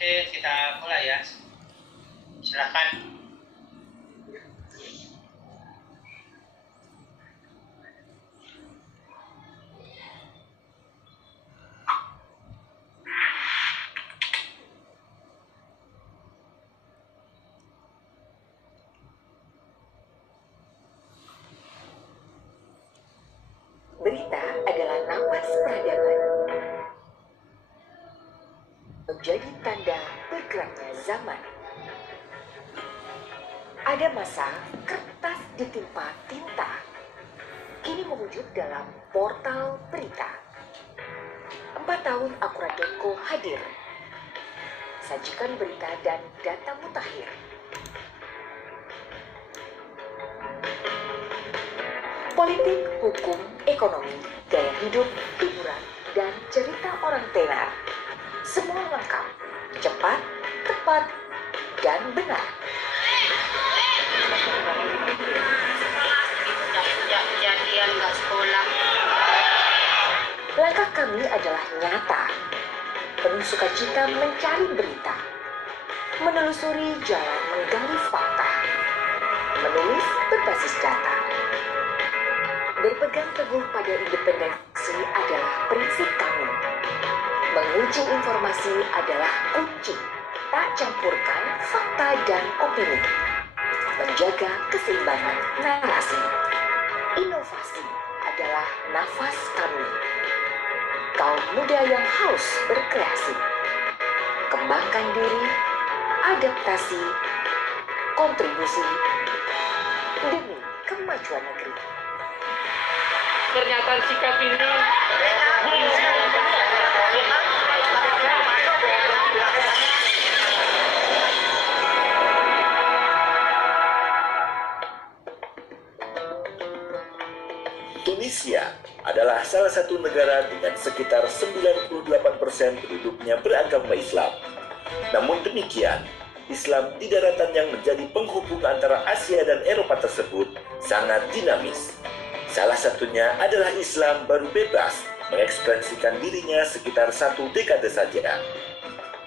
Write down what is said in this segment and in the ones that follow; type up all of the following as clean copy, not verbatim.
Oke, kita mulai ya. Silakan. Berita adalah napas peradaban, menjadi tanda bergeraknya zaman. Ada masa kertas ditimpa tinta, kini mewujud dalam portal berita. 4 tahun Akurat.co hadir, sajikan berita dan data mutakhir. Politik, hukum, ekonomi, gaya hidup, hiburan, dan cerita orang tenar. Semua lengkap, cepat, tepat, dan benar. Kejadian nggak sekolah. Langkah kami adalah nyata, penuh sukacita mencari berita, menelusuri jalan menggali fakta, menulis berbasis data. Berpegang teguh pada independensi adalah prinsip kami. Menguji informasi adalah kunci, tak campurkan fakta dan opini. Menjaga keseimbangan narasi. Inovasi adalah nafas kami. Kaum muda yang haus berkreasi. Kembangkan diri, adaptasi, kontribusi demi kemajuan negeri. Pernyataan sikap ini Tunisia adalah salah satu negara dengan sekitar 98% penduduknya beragama Islam. Namun demikian, Islam di daratan yang menjadi penghubung antara Asia dan Eropa tersebut sangat dinamis. Salah satunya adalah Islam baru bebas mengekspresikan dirinya sekitar 1 dekade saja.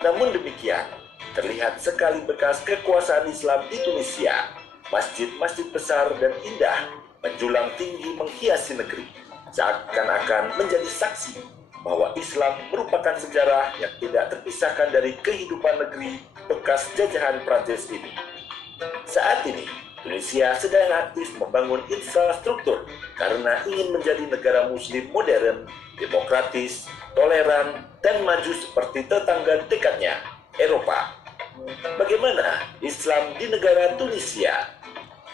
Namun demikian, terlihat sekali bekas kekuasaan Islam di Tunisia. Masjid-masjid besar dan indah menjulang tinggi menghiasi negeri, seakan-akan menjadi saksi bahwa Islam merupakan sejarah yang tidak terpisahkan dari kehidupan negeri bekas jajahan Prancis ini. Saat ini, Tunisia sedang aktif membangun infrastruktur karena ingin menjadi negara muslim modern, demokratis, toleran, dan maju seperti tetangga dekatnya, Eropa. Bagaimana Islam di negara Tunisia?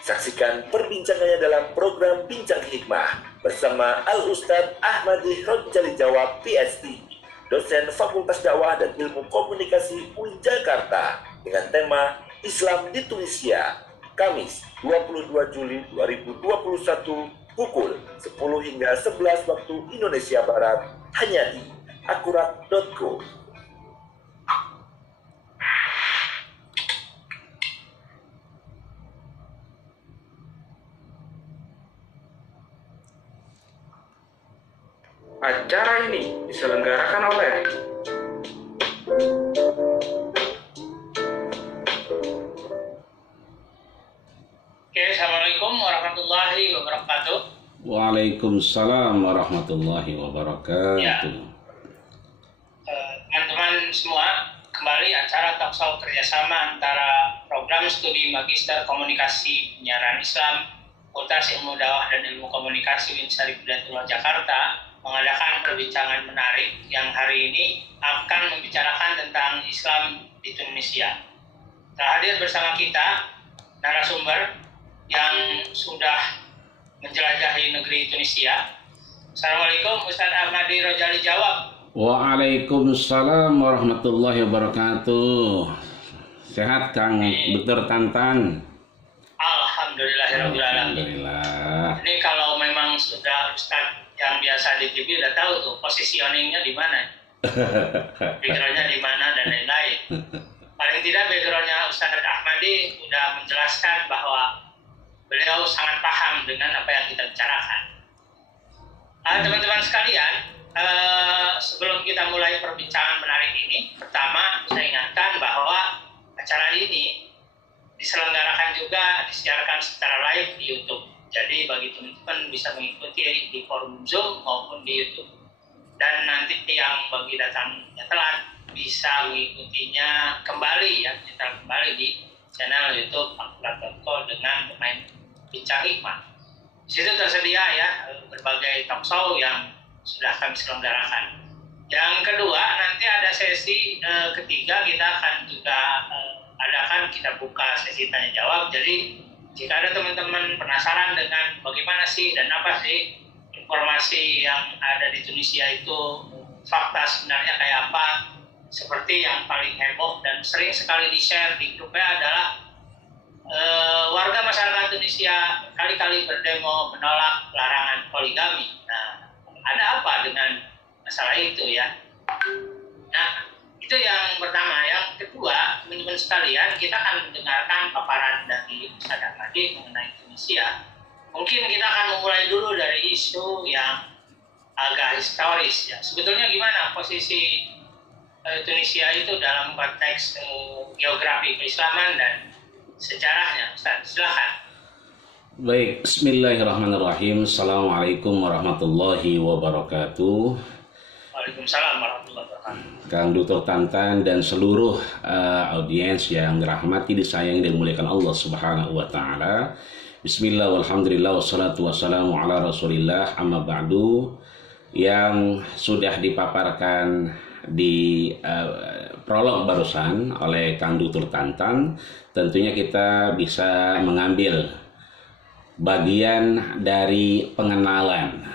Saksikan perbincangannya dalam program Bincang Hikmah bersama Al-Ustadz Ahmadi Rojali Jawab, PhD, dosen Fakultas Dakwah dan Ilmu Komunikasi UIN Jakarta, dengan tema Islam di Tunisia, Kamis 22 Juli 2021 pukul 10 hingga 11 waktu Indonesia Barat, hanya di Akurat.co. acara ini diselenggarakan oleh Oke, Assalamualaikum warahmatullahi wabarakatuh. Waalaikumsalam warahmatullahi wabarakatuh. Ya. Teman-teman semua, kembali acara talkshow kerjasama antara program studi Magister Komunikasi Penyiaran Islam Fakultas Ilmu Dakwah dan Ilmu Komunikasi UIN Syarif Hidayatullah Jakarta mengadakan perbincangan menarik yang hari ini akan membicarakan tentang Islam di Tunisia. Terhadir bersama kita narasumber yang sudah menjelajahi negeri Tunisia. Assalamualaikum, Ustadz Ahmadi Rojali Jawab. Waalaikumsalam warahmatullahi wabarakatuh. Sehat Kang Dr. Tantan? Alhamdulillahirrahmanirrahim. Alhamdulillah. Ini kalau memang sudah Ustadz yang biasa di TV udah tahu tuh positioningnya di mana, backgroundnya di mana dan lain-lain. Paling tidak backgroundnya Ustadz Ahmadi sudah menjelaskan bahwa beliau sangat paham dengan apa yang kita bicarakan. Teman-teman sekalian, sebelum kita mulai perbincangan menarik ini, pertama saya ingatkan kali ini diselenggarakan juga, disiarkan secara live di YouTube. Jadi bagi teman-teman bisa mengikuti di forum Zoom maupun di YouTube. Dan nanti yang bagi datangnya telat bisa mengikutinya kembali ya, kita kembali di channel YouTube Makfurat.co dengan pemain Bincang Hikmah. Di situ tersedia ya berbagai talkshow yang sudah kami selenggarakan. Yang kedua, nanti ada sesi ketiga, kita akan juga adakan, kita buka sesi tanya jawab. Jadi jika ada teman-teman penasaran dengan bagaimana sih dan apa sih informasi yang ada di Tunisia itu, fakta sebenarnya kayak apa, seperti yang paling heboh dan sering sekali di-share di grupnya adalah warga masyarakat Tunisia kali-kali berdemo menolak larangan poligami. Nah, ada apa dengan masalah itu ya? Nah, itu yang pertama. Yang kedua, teman-teman sekalian, kita akan mendengarkan paparan dari Ustaz Ahmadi mengenai Tunisia. Mungkin kita akan memulai dulu dari isu yang agak historis ya. Sebetulnya gimana posisi Tunisia itu dalam konteks geografi keislaman dan sejarahnya, Ustaz? Silakan. Baik, bismillahirrahmanirrahim. Assalamualaikum warahmatullahi wabarakatuh. Waalaikumsalam warahmatullahi wabarakatuh. Kang Dr. Tantan dan seluruh audiens yang dirahmati, disayangi dan dimuliakan Allah Subhanahu wa taala. Bismillah walhamdulillah wassalatu wassalamu ala Rasulillah, amma ba'du. Yang sudah dipaparkan di prolog barusan oleh Kang Dr. Tantan, tentunya kita bisa mengambil bagian dari pengenalan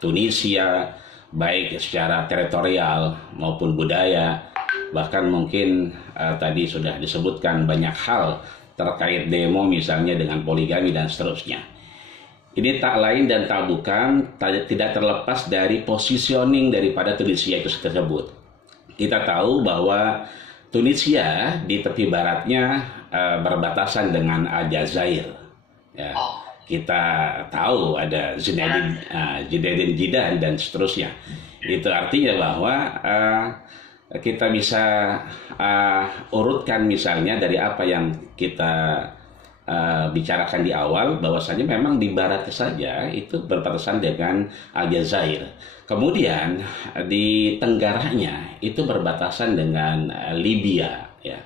Tunisia baik secara teritorial maupun budaya. Bahkan mungkin tadi sudah disebutkan banyak hal terkait demo misalnya dengan poligami dan seterusnya. Ini tak lain dan tak bukan, tidak terlepas dari positioning daripada Tunisia itu tersebut. Kita tahu bahwa Tunisia di tepi baratnya berbatasan dengan Aljazair. Ya, kita tahu ada Zinedine Zidane dan seterusnya. Itu artinya bahwa kita bisa urutkan misalnya dari apa yang kita bicarakan di awal, bahwasanya memang di barat saja itu berbatasan dengan Aljazair. Kemudian di tenggaranya itu berbatasan dengan Libya, ya.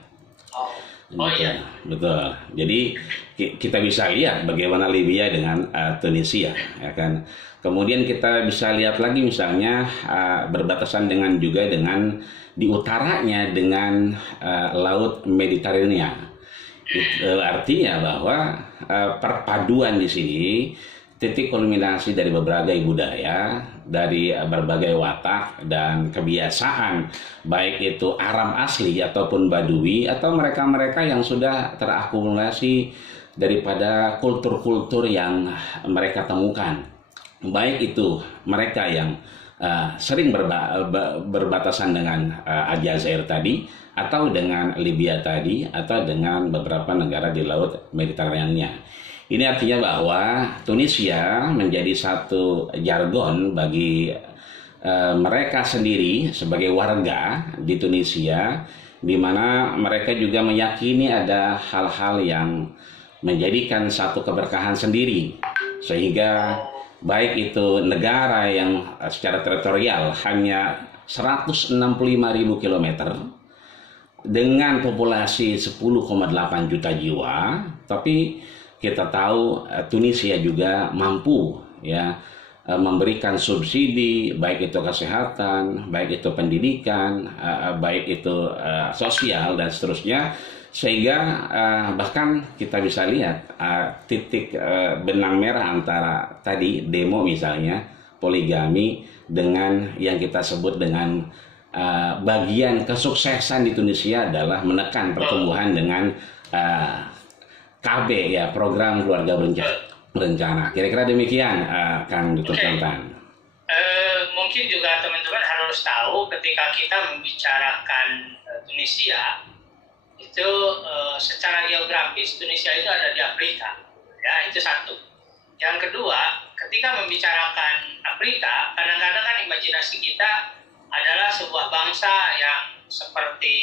Iya. Betul. Jadi kita bisa lihat bagaimana Libya dengan Tunisia, ya kan. Kemudian kita bisa lihat lagi misalnya berbatasan juga dengan di utaranya dengan Laut Mediterania. Itu artinya bahwa perpaduan di sini titik kulminasi dari berbagai budaya, dari berbagai watak dan kebiasaan, baik itu Aram asli ataupun Badui atau mereka-mereka yang sudah terakumulasi daripada kultur-kultur yang mereka temukan. Baik itu mereka yang sering berbatasan dengan Aljazair tadi, atau dengan Libya tadi, atau dengan beberapa negara di Laut Mediterania. Ini artinya bahwa Tunisia menjadi satu jargon bagi mereka sendiri sebagai warga di Tunisia, di mana mereka juga meyakini ada hal-hal yang menjadikan satu keberkahan sendiri, sehingga baik itu negara yang secara teritorial hanya 165.000 km dengan populasi 10,8 juta jiwa, tapi kita tahu Tunisia juga mampu ya memberikan subsidi, baik itu kesehatan, baik itu pendidikan, baik itu sosial dan seterusnya, sehingga bahkan kita bisa lihat titik benang merah antara tadi demo misalnya poligami dengan yang kita sebut dengan bagian kesuksesan di Tunisia adalah menekan pertumbuhan dengan KB ya, program keluarga berencana. Kira-kira demikian, Kang Dr. Tantan. Mungkin juga teman-teman harus tahu ketika kita membicarakan Tunisia itu secara geografis Tunisia itu ada di Afrika, ya, itu satu. Yang kedua, ketika membicarakan Afrika, kadang-kadang kan imajinasi kita adalah sebuah bangsa yang seperti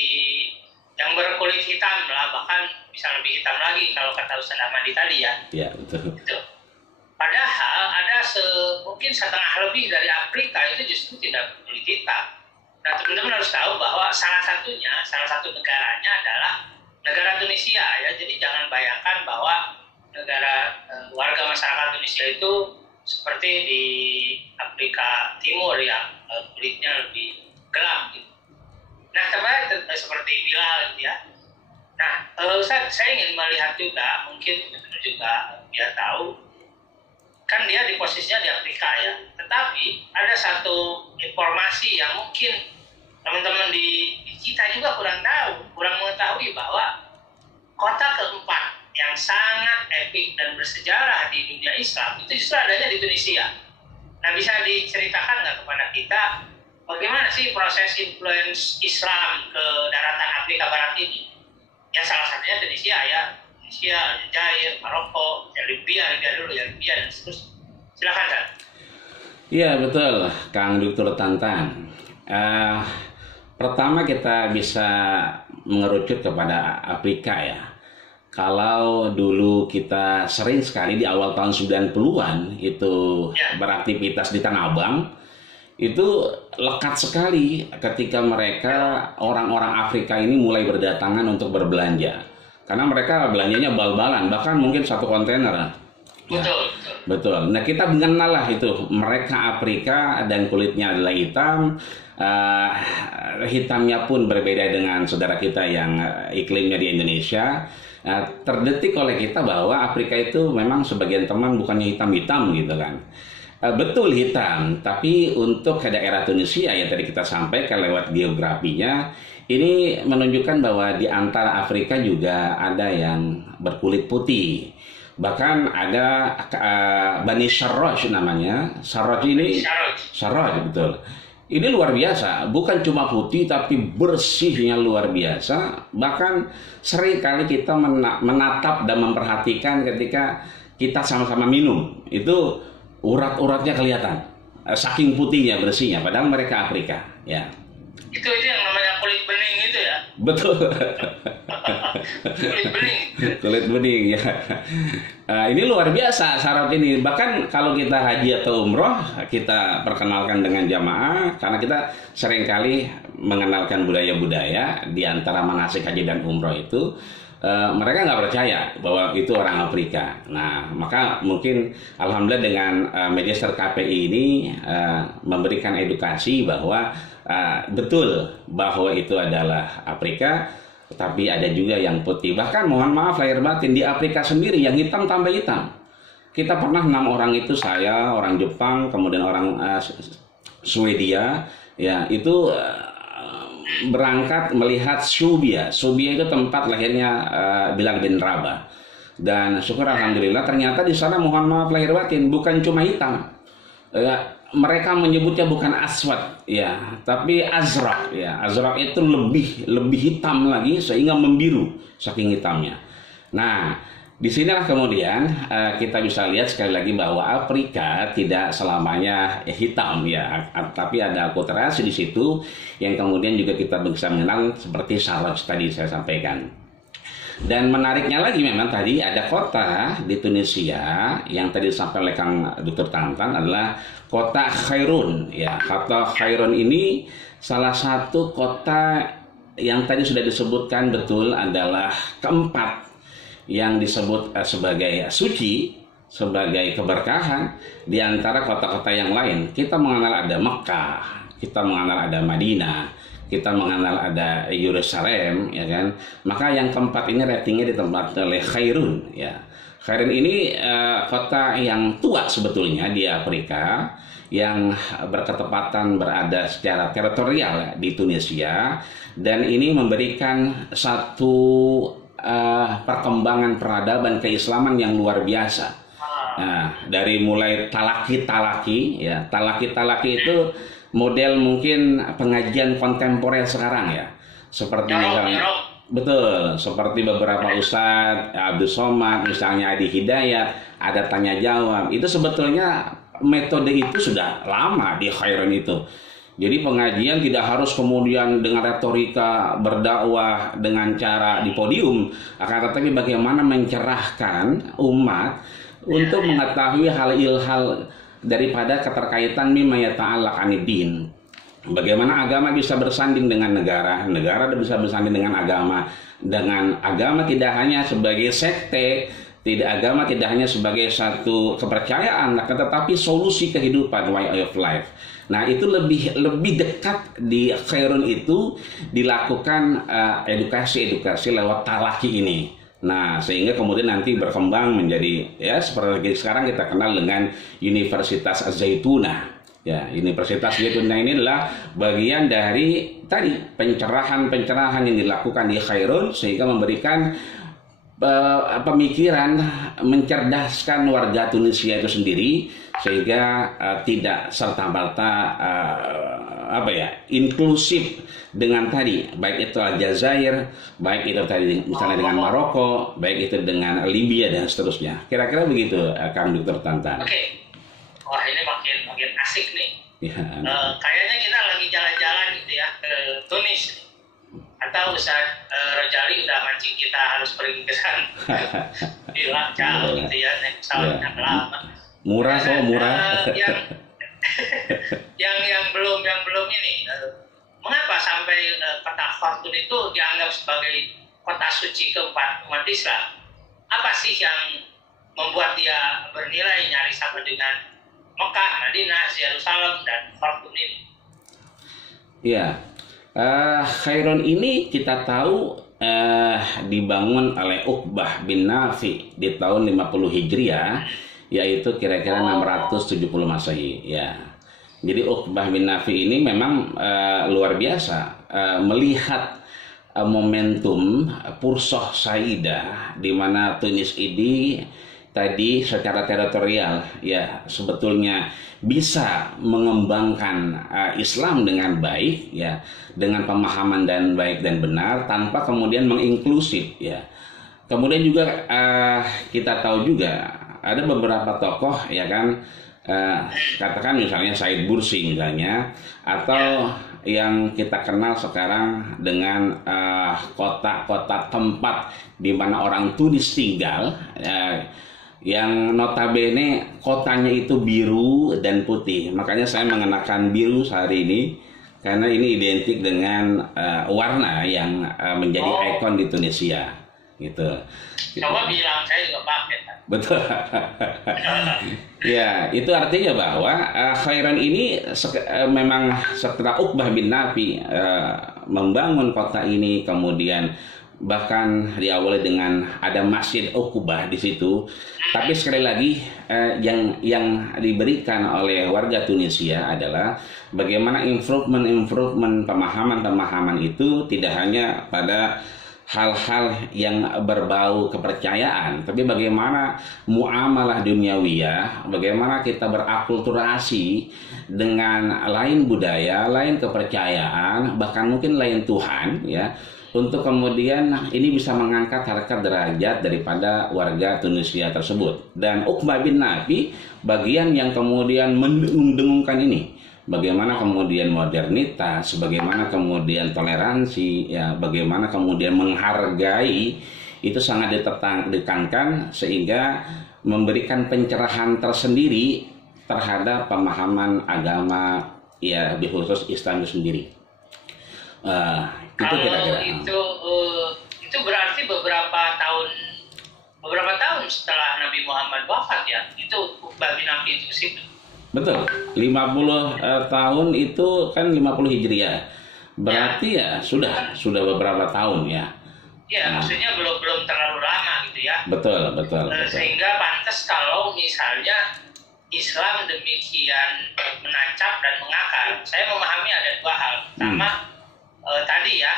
yang yang berkulit hitam lah, bahkan bisa lebih hitam lagi kalau kata Ustaz Ahmadi tadi ya. Ya, betul. Gitu. Padahal ada mungkin setengah lebih dari Afrika itu justru tidak berkulit hitam. Nah, teman-teman harus tahu bahwa salah satu negaranya adalah negara Tunisia ya. Jadi jangan bayangkan bahwa negara warga masyarakat Tunisia itu seperti di Afrika Timur yang kulitnya lebih gelap gitu. Nah, seperti Bilal gitu ya. Nah, saya ingin melihat juga, mungkin teman-teman juga biar tahu, kan dia di posisinya di Afrika ya. Tetapi ada satu informasi yang mungkin teman-teman di kita juga kurang mengetahui bahwa kota keempat yang sangat epik dan bersejarah di dunia Islam itu justru adanya di Tunisia. Nah, bisa diceritakan nggak kepada kita bagaimana sih proses influence Islam ke daratan Afrika Barat ini? Ya salah satunya Tunisia ya, Tunisia, Aljazair, Maroko, Libya dan seterusnya. Silakan Kang. Iya betul, Kang Dr. Tantan. Pertama kita bisa mengerucut kepada Afrika ya. Kalau dulu kita sering sekali di awal tahun 90-an itu beraktivitas di Tanah Abang, itu lekat sekali ketika mereka orang-orang Afrika ini mulai berdatangan untuk berbelanja. Karena mereka belanjanya bal-balan, bahkan mungkin satu kontainer. Betul. Nah, kita mengenal lah itu mereka Afrika dan kulitnya adalah hitam. Hitamnya pun berbeda dengan saudara kita yang iklimnya di Indonesia. Terdetik oleh kita bahwa Afrika itu memang sebagian teman bukannya hitam-hitam gitu kan. Betul hitam, tapi untuk ke daerah Tunisia yang tadi kita sampaikan lewat geografinya, ini menunjukkan bahwa di antara Afrika juga ada yang berkulit putih. Bahkan ada Bani Sarraj namanya. Sarraj ini Sarraj betul. Ini luar biasa, bukan cuma putih tapi bersihnya luar biasa. Bahkan sering kali kita menatap dan memperhatikan ketika kita sama-sama minum. Itu urat-uratnya kelihatan, saking putihnya, bersihnya. Padahal mereka Afrika, ya. Itu yang namanya kulit bening itu ya? Betul. Kulit bening ya. Ini luar biasa syarat ini. Bahkan kalau kita haji atau umroh, kita perkenalkan dengan jamaah, karena kita seringkali mengenalkan budaya-budaya di antara manasik haji dan umroh itu. Mereka nggak percaya bahwa itu orang Afrika. Nah, maka mungkin alhamdulillah dengan Magister KPI ini memberikan edukasi bahwa betul bahwa itu adalah Afrika, tapi ada juga yang putih. Bahkan mohon maaf lahir batin, di Afrika sendiri yang hitam tambah hitam. Kita pernah 6 orang itu, saya, orang Jepang, kemudian orang Swedia, ya itu berangkat melihat Subia. Subia itu tempat lahirnya Bilal bin Rabah. Dan syukur alhamdulillah ternyata di sana mohon maaf lahir batin bukan cuma hitam. Mereka menyebutnya bukan aswad ya, tapi azraq ya. Azraq itu lebih hitam lagi sehingga membiru saking hitamnya. Nah, disinilah kemudian kita bisa lihat sekali lagi bahwa Afrika tidak selamanya hitam ya, tapi ada akulturasi di situ yang kemudian juga kita bisa mengenal seperti Sarraj tadi saya sampaikan. Dan menariknya lagi memang tadi ada kota di Tunisia yang tadi disampaikan oleh Kang Dr. Tantan adalah kota Khairun ya. Kota Khairun ini salah satu kota yang tadi sudah disebutkan betul adalah keempat yang disebut sebagai suci, sebagai keberkahan di antara kota-kota yang lain. Kita mengenal ada Mekah, kita mengenal ada Madinah, kita mengenal ada Yerusalem, ya kan? Maka yang keempat ini ratingnya ditempati oleh Khairun, ya. Khairun ini kota yang tua sebetulnya di Afrika, yang berketepatan berada secara teritorial di Tunisia, dan ini memberikan satu perkembangan peradaban keislaman yang luar biasa. Nah, dari mulai talaki ya, talaki itu model mungkin pengajian kontemporer sekarang ya, seperti misalnya betul, seperti beberapa ustadz Abdul Somad, misalnya Adi Hidayat, ada tanya jawab. Itu sebetulnya metode itu sudah lama di Khairun itu. Jadi pengajian tidak harus kemudian dengan retorika berdakwah dengan cara di podium, akan tetapi bagaimana mencerahkan umat untuk mengetahui hal daripada keterkaitan mimma yata'allaq anid-din. Bagaimana agama bisa bersanding dengan negara, negara bisa bersanding dengan agama tidak hanya sebagai sekte, agama tidak hanya sebagai satu kepercayaan, tetapi solusi kehidupan, way of life. Nah, itu lebih dekat di Khairun itu dilakukan edukasi lewat talaki ini. Nah, sehingga kemudian nanti berkembang menjadi ya seperti sekarang kita kenal dengan Universitas Az-Zaitunah. Ya, Universitas Az-Zaitunah ini adalah bagian dari tadi pencerahan yang dilakukan di Khairun sehingga memberikan pemikiran, mencerdaskan warga Tunisia itu sendiri sehingga tidak serta-merta inklusif dengan tadi, baik itu Aljazair, baik itu tadi misalnya dengan Maroko, baik itu dengan Libya dan seterusnya. Kira-kira begitu, Kang Dr. Tantan. Oke. Wah, ini makin asik nih. Ya. Kayaknya kita lagi jalan-jalan gitu ya ke Tunis. Atau Ustaz Rojali udah mancing kita harus pergi ke sana. Bilang jauh gitu ya, naik pesawat yang lama. Murah kok, murah. yang belum ini. Mengapa sampai kota Khartoum itu dianggap sebagai kota suci keempat umat Islam? Apa sih yang membuat dia bernilai nyari sama dengan Mekah, Madinah, Yerusalem, dan Khartoum ini? Iya. Khairun ini kita tahu dibangun oleh Uqbah bin Nafi di tahun 50 Hijriah, yaitu kira-kira 670 Masehi. Ya. Jadi Uqbah bin Nafi ini memang luar biasa melihat momentum Pursoh Saidah di mana Tunis ini tadi secara teritorial ya sebetulnya bisa mengembangkan Islam dengan baik ya, dengan pemahaman dan baik dan benar tanpa kemudian menginklusif ya. Kemudian juga kita tahu juga ada beberapa tokoh ya kan, katakan misalnya Said Bursi misalnya, atau yang kita kenal sekarang dengan kota-kota tempat di mana orang Tunis tinggal, yang notabene kotanya itu biru dan putih. Makanya saya mengenakan biru hari ini karena ini identik dengan warna yang menjadi ikon di Tunisia gitu. Coba bilang saya juga pakai. Betul. Ya, itu artinya bahwa Khairun ini memang setelah Uqbah bin Nafi membangun kota ini, kemudian bahkan diawali dengan ada Masjid Uqbah di situ. Tapi sekali lagi yang diberikan oleh warga Tunisia adalah bagaimana improvement pemahaman itu tidak hanya pada hal-hal yang berbau kepercayaan, tapi bagaimana muamalah duniawiyah, bagaimana kita berakulturasi dengan lain budaya, lain kepercayaan, bahkan mungkin lain Tuhan ya, untuk kemudian ini bisa mengangkat harkat derajat daripada warga Tunisia tersebut. Dan Uqbah bin Nafi bagian yang kemudian mendengung-dengungkan ini, bagaimana kemudian modernitas, bagaimana kemudian toleransi, ya, bagaimana kemudian menghargai itu sangat ditekankan sehingga memberikan pencerahan tersendiri terhadap pemahaman agama ya, khusus Islam itu sendiri. Kalau itu berarti beberapa tahun setelah Nabi Muhammad wafat ya, itu Uqbah bin Nafi itu ke situ. Betul, 50 tahun itu kan 50 Hijriah. Berarti ya sudah beberapa tahun ya. Ya, maksudnya belum terlalu lama gitu ya. Betul. Sehingga pantas kalau misalnya Islam demikian menancap dan mengakar. Saya memahami ada dua hal. Pertama, tadi ya,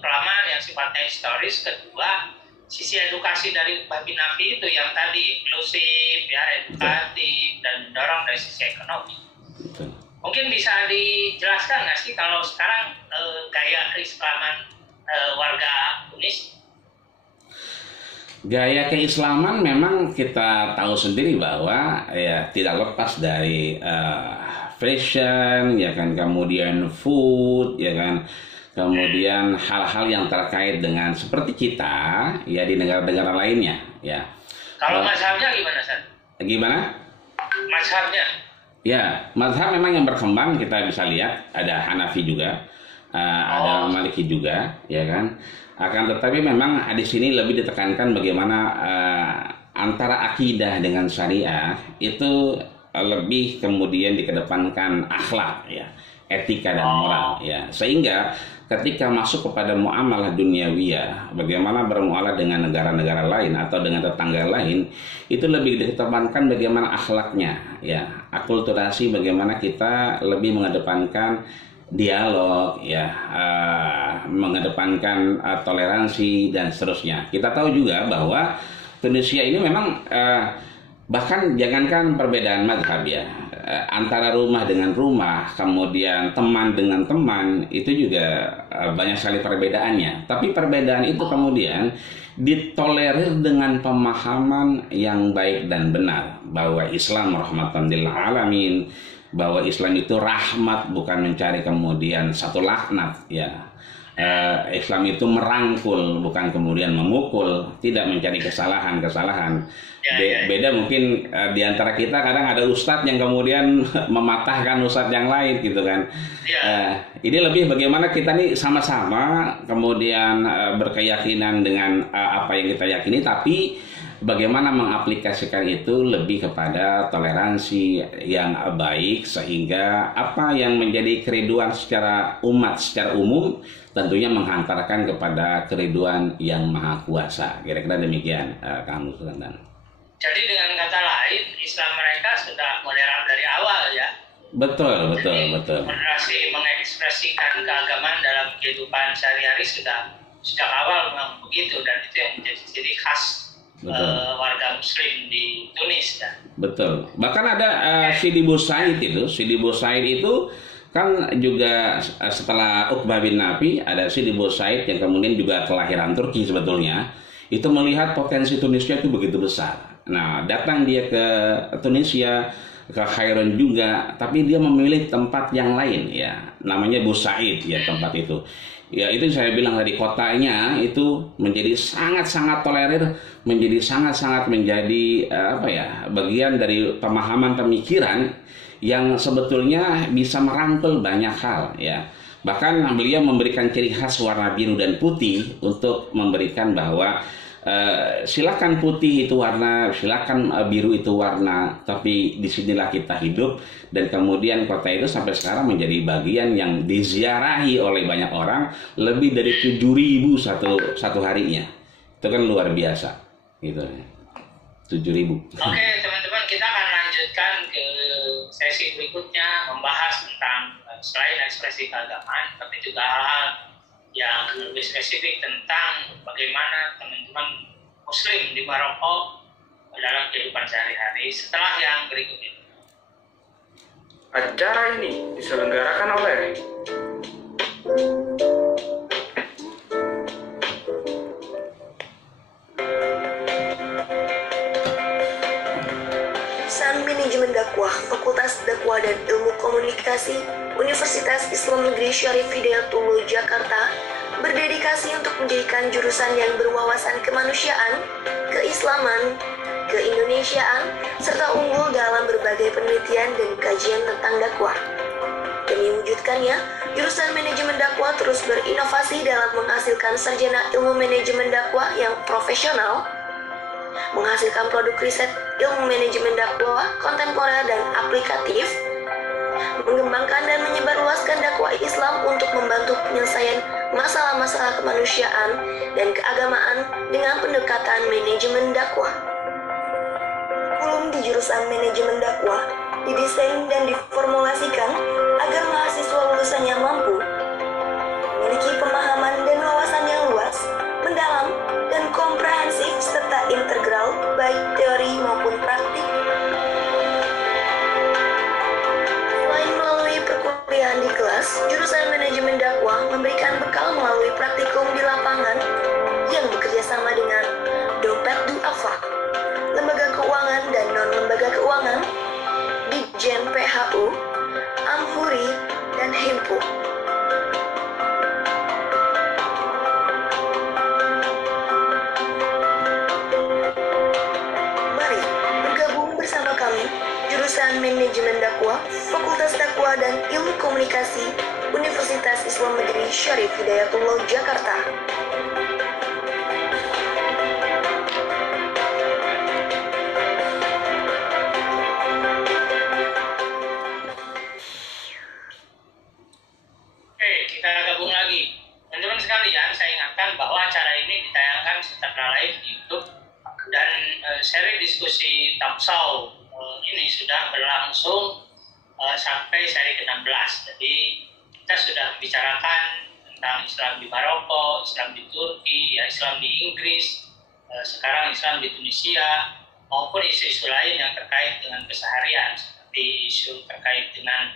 kelamaan yang sifatnya historis. Kedua, sisi edukasi dari Uqbah bin Nafi itu yang tadi inklusif, ya, edukatif, dan mendorong dari sisi ekonomi. Betul. Mungkin bisa dijelaskan nggak sih kalau sekarang gaya keislaman warga Tunis? Gaya keislaman memang kita tahu sendiri bahwa ya tidak lepas dari fashion, ya kan, kemudian food, ya kan, kemudian hal-hal yang terkait dengan seperti kita ya di negara-negara lainnya, ya. Kalau mazhabnya gimana, San? Gimana? Mazhabnya? Ya, mazhab memang yang berkembang kita bisa lihat ada Hanafi juga, ada Maliki juga, ya kan. Akan tetapi memang di sini lebih ditekankan bagaimana antara akidah dengan syariah itu lebih kemudian dikedepankan akhlak, ya, etika dan moral, ya. Sehingga ketika masuk kepada muamalah duniawiyah, bagaimana bermuamalah dengan negara-negara lain atau dengan tetangga lain, itu lebih dikedepankan bagaimana akhlaknya, ya, akulturasi, bagaimana kita lebih mengedepankan dialog, ya, mengedepankan toleransi dan seterusnya. Kita tahu juga bahwa Tunisia ini memang bahkan jangankan perbedaan mazhab, ya, antara rumah dengan rumah, kemudian teman dengan teman, itu juga banyak sekali perbedaannya. Tapi perbedaan itu kemudian ditolerir dengan pemahaman yang baik dan benar, bahwa Islam rahmatan lil alamin, bahwa Islam itu rahmat, bukan mencari kemudian satu laknat, ya. Islam itu merangkul, bukan kemudian memukul, tidak mencari kesalahan-kesalahan. Beda mungkin di antara kita kadang ada ustadz yang kemudian mematahkan ustadz yang lain, gitu kan. Ini lebih bagaimana kita nih sama-sama kemudian berkeyakinan dengan apa yang kita yakini, tapi bagaimana mengaplikasikan itu lebih kepada toleransi yang baik, sehingga apa yang menjadi keriduan secara umat secara umum tentunya menghantarkan kepada keriduan yang maha kuasa. Kira-kira demikian, Kang Sultan. Jadi dengan kata lain, Islam mereka sudah modern dari awal, ya. Betul. Moderasi mengekspresikan keagamaan dalam kehidupan sehari-hari sudah sejak awal memang begitu, dan itu yang menjadi ciri khas warga Muslim di Tunis, ya. Betul. Bahkan ada Sidi Busaid itu kan juga setelah Uqbah bin Nafi, ada Sidi Busaid yang kemudian juga kelahiran Turki sebetulnya, itu melihat potensi Tunisia itu begitu besar. Nah, datang dia ke Tunisia, ke Khairon juga, tapi dia memilih tempat yang lain, ya, namanya Busaid, ya, tempat itu. Ya, itu saya bilang tadi, kotanya itu menjadi sangat-sangat tolerir, menjadi sangat-sangat menjadi bagian dari pemahaman pemikiran yang sebetulnya bisa merangkul banyak hal, ya. Bahkan beliau memberikan ciri khas warna biru dan putih untuk memberikan bahwa silakan putih itu warna, silakan biru itu warna, tapi disinilah kita hidup. Dan kemudian kota itu sampai sekarang menjadi bagian yang diziarahi oleh banyak orang, lebih dari 7.000 satu harinya. Itu kan luar biasa, gitu. 7.000. Oke, teman-teman, kita akan lanjutkan ke sesi berikutnya, membahas tentang selain ekspresi keagamaan, tapi juga hal-hal yang lebih spesifik tentang bagaimana teman-teman Muslim di Maroko dalam kehidupan sehari-hari setelah yang berikut ini. Acara ini diselenggarakan oleh Jurusan Manajemen Dakwah, Fakultas Dakwah dan Ilmu Komunikasi, Universitas Islam Negeri Syarif Hidayatullah Jakarta, berdedikasi untuk menjadikan jurusan yang berwawasan kemanusiaan, keislaman, keindonesiaan, serta unggul dalam berbagai penelitian dan kajian tentang dakwah. Demi mewujudkannya, jurusan Manajemen Dakwah terus berinovasi dalam menghasilkan sarjana ilmu manajemen dakwah yang profesional, menghasilkan produk riset ilmu manajemen dakwah kontemporer dan aplikatif, mengembangkan dan menyebarluaskan dakwah Islam untuk membantu penyelesaian masalah-masalah kemanusiaan dan keagamaan dengan pendekatan manajemen dakwah. Kurikulum di jurusan Manajemen Dakwah didesain dan diformulasikan agar mahasiswa lulusannya mampu memiliki pemahaman dan wawasan yang luas, mendalam, dan komprehensif serta integral baik teori maupun praktik. Selain melalui perkuliahan di kelas, jurusan Manajemen Dakwah memberikan bekal melalui praktikum di lapangan yang bekerja sama dengan Dompet Duafa, Lembaga Keuangan dan Non-Lembaga Keuangan, Ditjen PHU, Jurusan Manajemen Dakwah, Fakultas Dakwah dan Ilmu Komunikasi, Universitas Islam Negeri Syarif Hidayatullah, Jakarta. Oke, kita gabung lagi. Teman-teman sekalian, saya ingatkan bahwa acara ini ditayangkan secara live di YouTube dan seri diskusi Talkshow ini sudah berlangsung sampai seri ke-16. Jadi kita sudah membicarakan tentang Islam di Maroko, Islam di Turki, ya, Islam di Inggris, sekarang Islam di Tunisia, maupun isu-isu lain yang terkait dengan keseharian seperti isu terkait dengan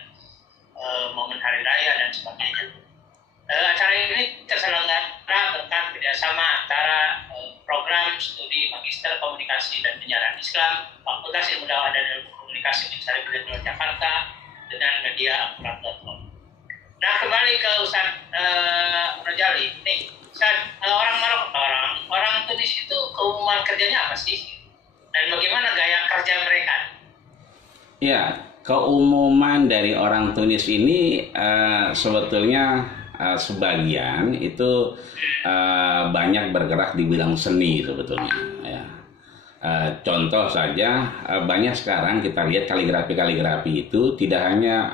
momen hari raya dan sebagainya. Acara ini terselenggara berkat kerjasama antara program studi Magister Komunikasi dan Penyiaran Islam, Fakultas Ilmu Dakwah dan Ilmu Komunikasi Universitas Hidayatullah Jakarta dengan media akurat.com. Nah, kembali ke Ustaz Rojali. Nih, Ustaz, orang Maroko, orang Tunis itu keumuman kerjanya apa sih? Dan bagaimana gaya kerja mereka? Ya, keumuman dari orang Tunis ini sebetulnya sebagian itu banyak bergerak di bidang seni sebetulnya. Ya. Contoh saja, banyak sekarang kita lihat kaligrafi itu tidak hanya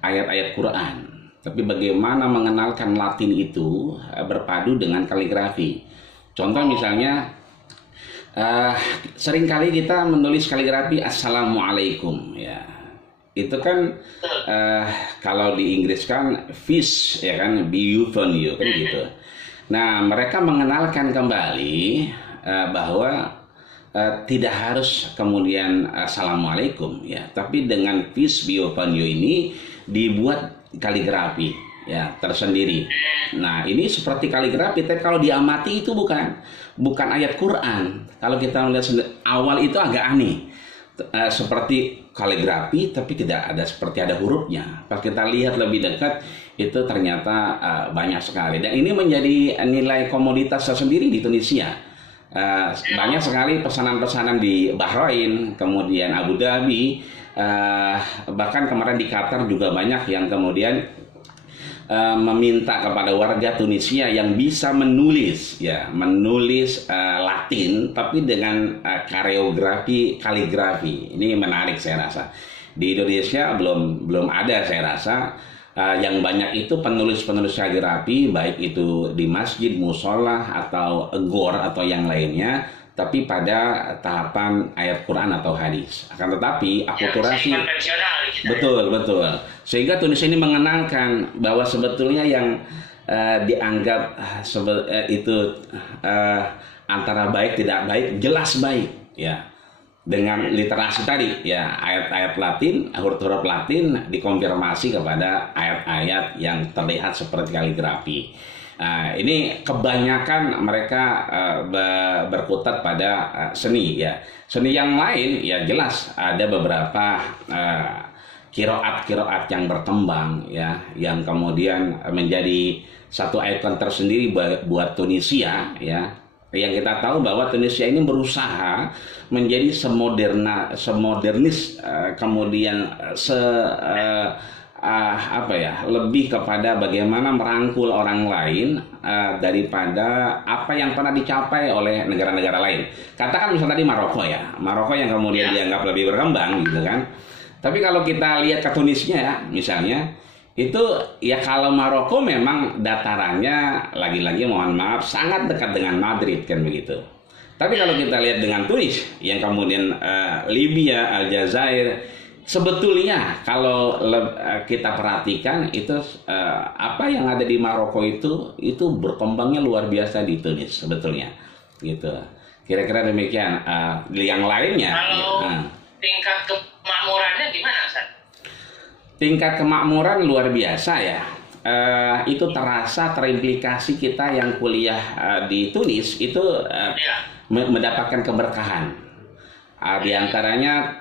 ayat-ayat Quran, tapi bagaimana mengenalkan Latin itu berpadu dengan kaligrafi. Contoh misalnya, seringkali kita menulis kaligrafi Assalamualaikum, ya. Itu kan kalau di Inggris kan fish, ya kan, be you from you, kan gitu. Nah, mereka mengenalkan kembali bahwa tidak harus kemudian Assalamualaikum, ya, tapi dengan fish be you from you ini dibuat kaligrafi, ya, tersendiri. Nah, ini seperti kaligrafi, tapi kalau diamati itu bukan ayat Quran. Kalau kita melihat awal itu agak aneh. Seperti kaligrafi tapi tidak ada seperti ada hurufnya. Pas kita lihat lebih dekat itu ternyata banyak sekali, dan ini menjadi nilai komoditas tersendiri di Tunisia. Banyak sekali pesanan-pesanan di Bahrain, kemudian Abu Dhabi, bahkan kemarin di Qatar juga banyak yang kemudian meminta kepada warga Tunisia yang bisa menulis Latin tapi dengan koreografi kaligrafi. Ini menarik saya rasa. Di Indonesia belum ada saya rasa. Yang banyak itu penulis-penulis kaligrafi, baik itu di masjid, musola atau gor atau yang lainnya, tapi pada tahapan ayat Quran atau hadis. Akan tetapi akulturasi betul. Sehingga Tunisia ini mengenalkan bahwa sebetulnya yang dianggap itu antara baik tidak baik, jelas baik, ya. Dengan literasi tadi, ya, ayat-ayat Latin, huruf-huruf Latin dikonfirmasi kepada ayat-ayat yang terlihat seperti kaligrafi. Ini kebanyakan mereka berkutat pada seni, ya. Seni yang lain, ya jelas ada beberapa kiroat yang berkembang, ya, yang kemudian menjadi satu ikon tersendiri buat Tunisia, ya. Yang kita tahu bahwa Tunisia ini berusaha menjadi semodernis, kemudian lebih kepada bagaimana merangkul orang lain daripada apa yang pernah dicapai oleh negara-negara lain. Katakan misalnya tadi Maroko, ya, Maroko yang kemudian dianggap lebih berkembang, gitu kan. Tapi kalau kita lihat ke Tunisnya, ya, misalnya itu, ya, kalau Maroko memang datarannya lagi-lagi mohon maaf sangat dekat dengan Madrid, kan begitu. Tapi kalau kita lihat dengan Tunis yang kemudian Libya, Aljazair, sebetulnya kalau kita perhatikan itu apa yang ada di Maroko itu berkembangnya luar biasa di Tunis sebetulnya, gitu. Kira-kira demikian. Yang lainnya. Kalau tingkat kemakmurannya gimana, Ustaz? Tingkat kemakmuran luar biasa, ya. Itu terimplikasi kita yang kuliah di Tunis itu mendapatkan keberkahan. Di antaranya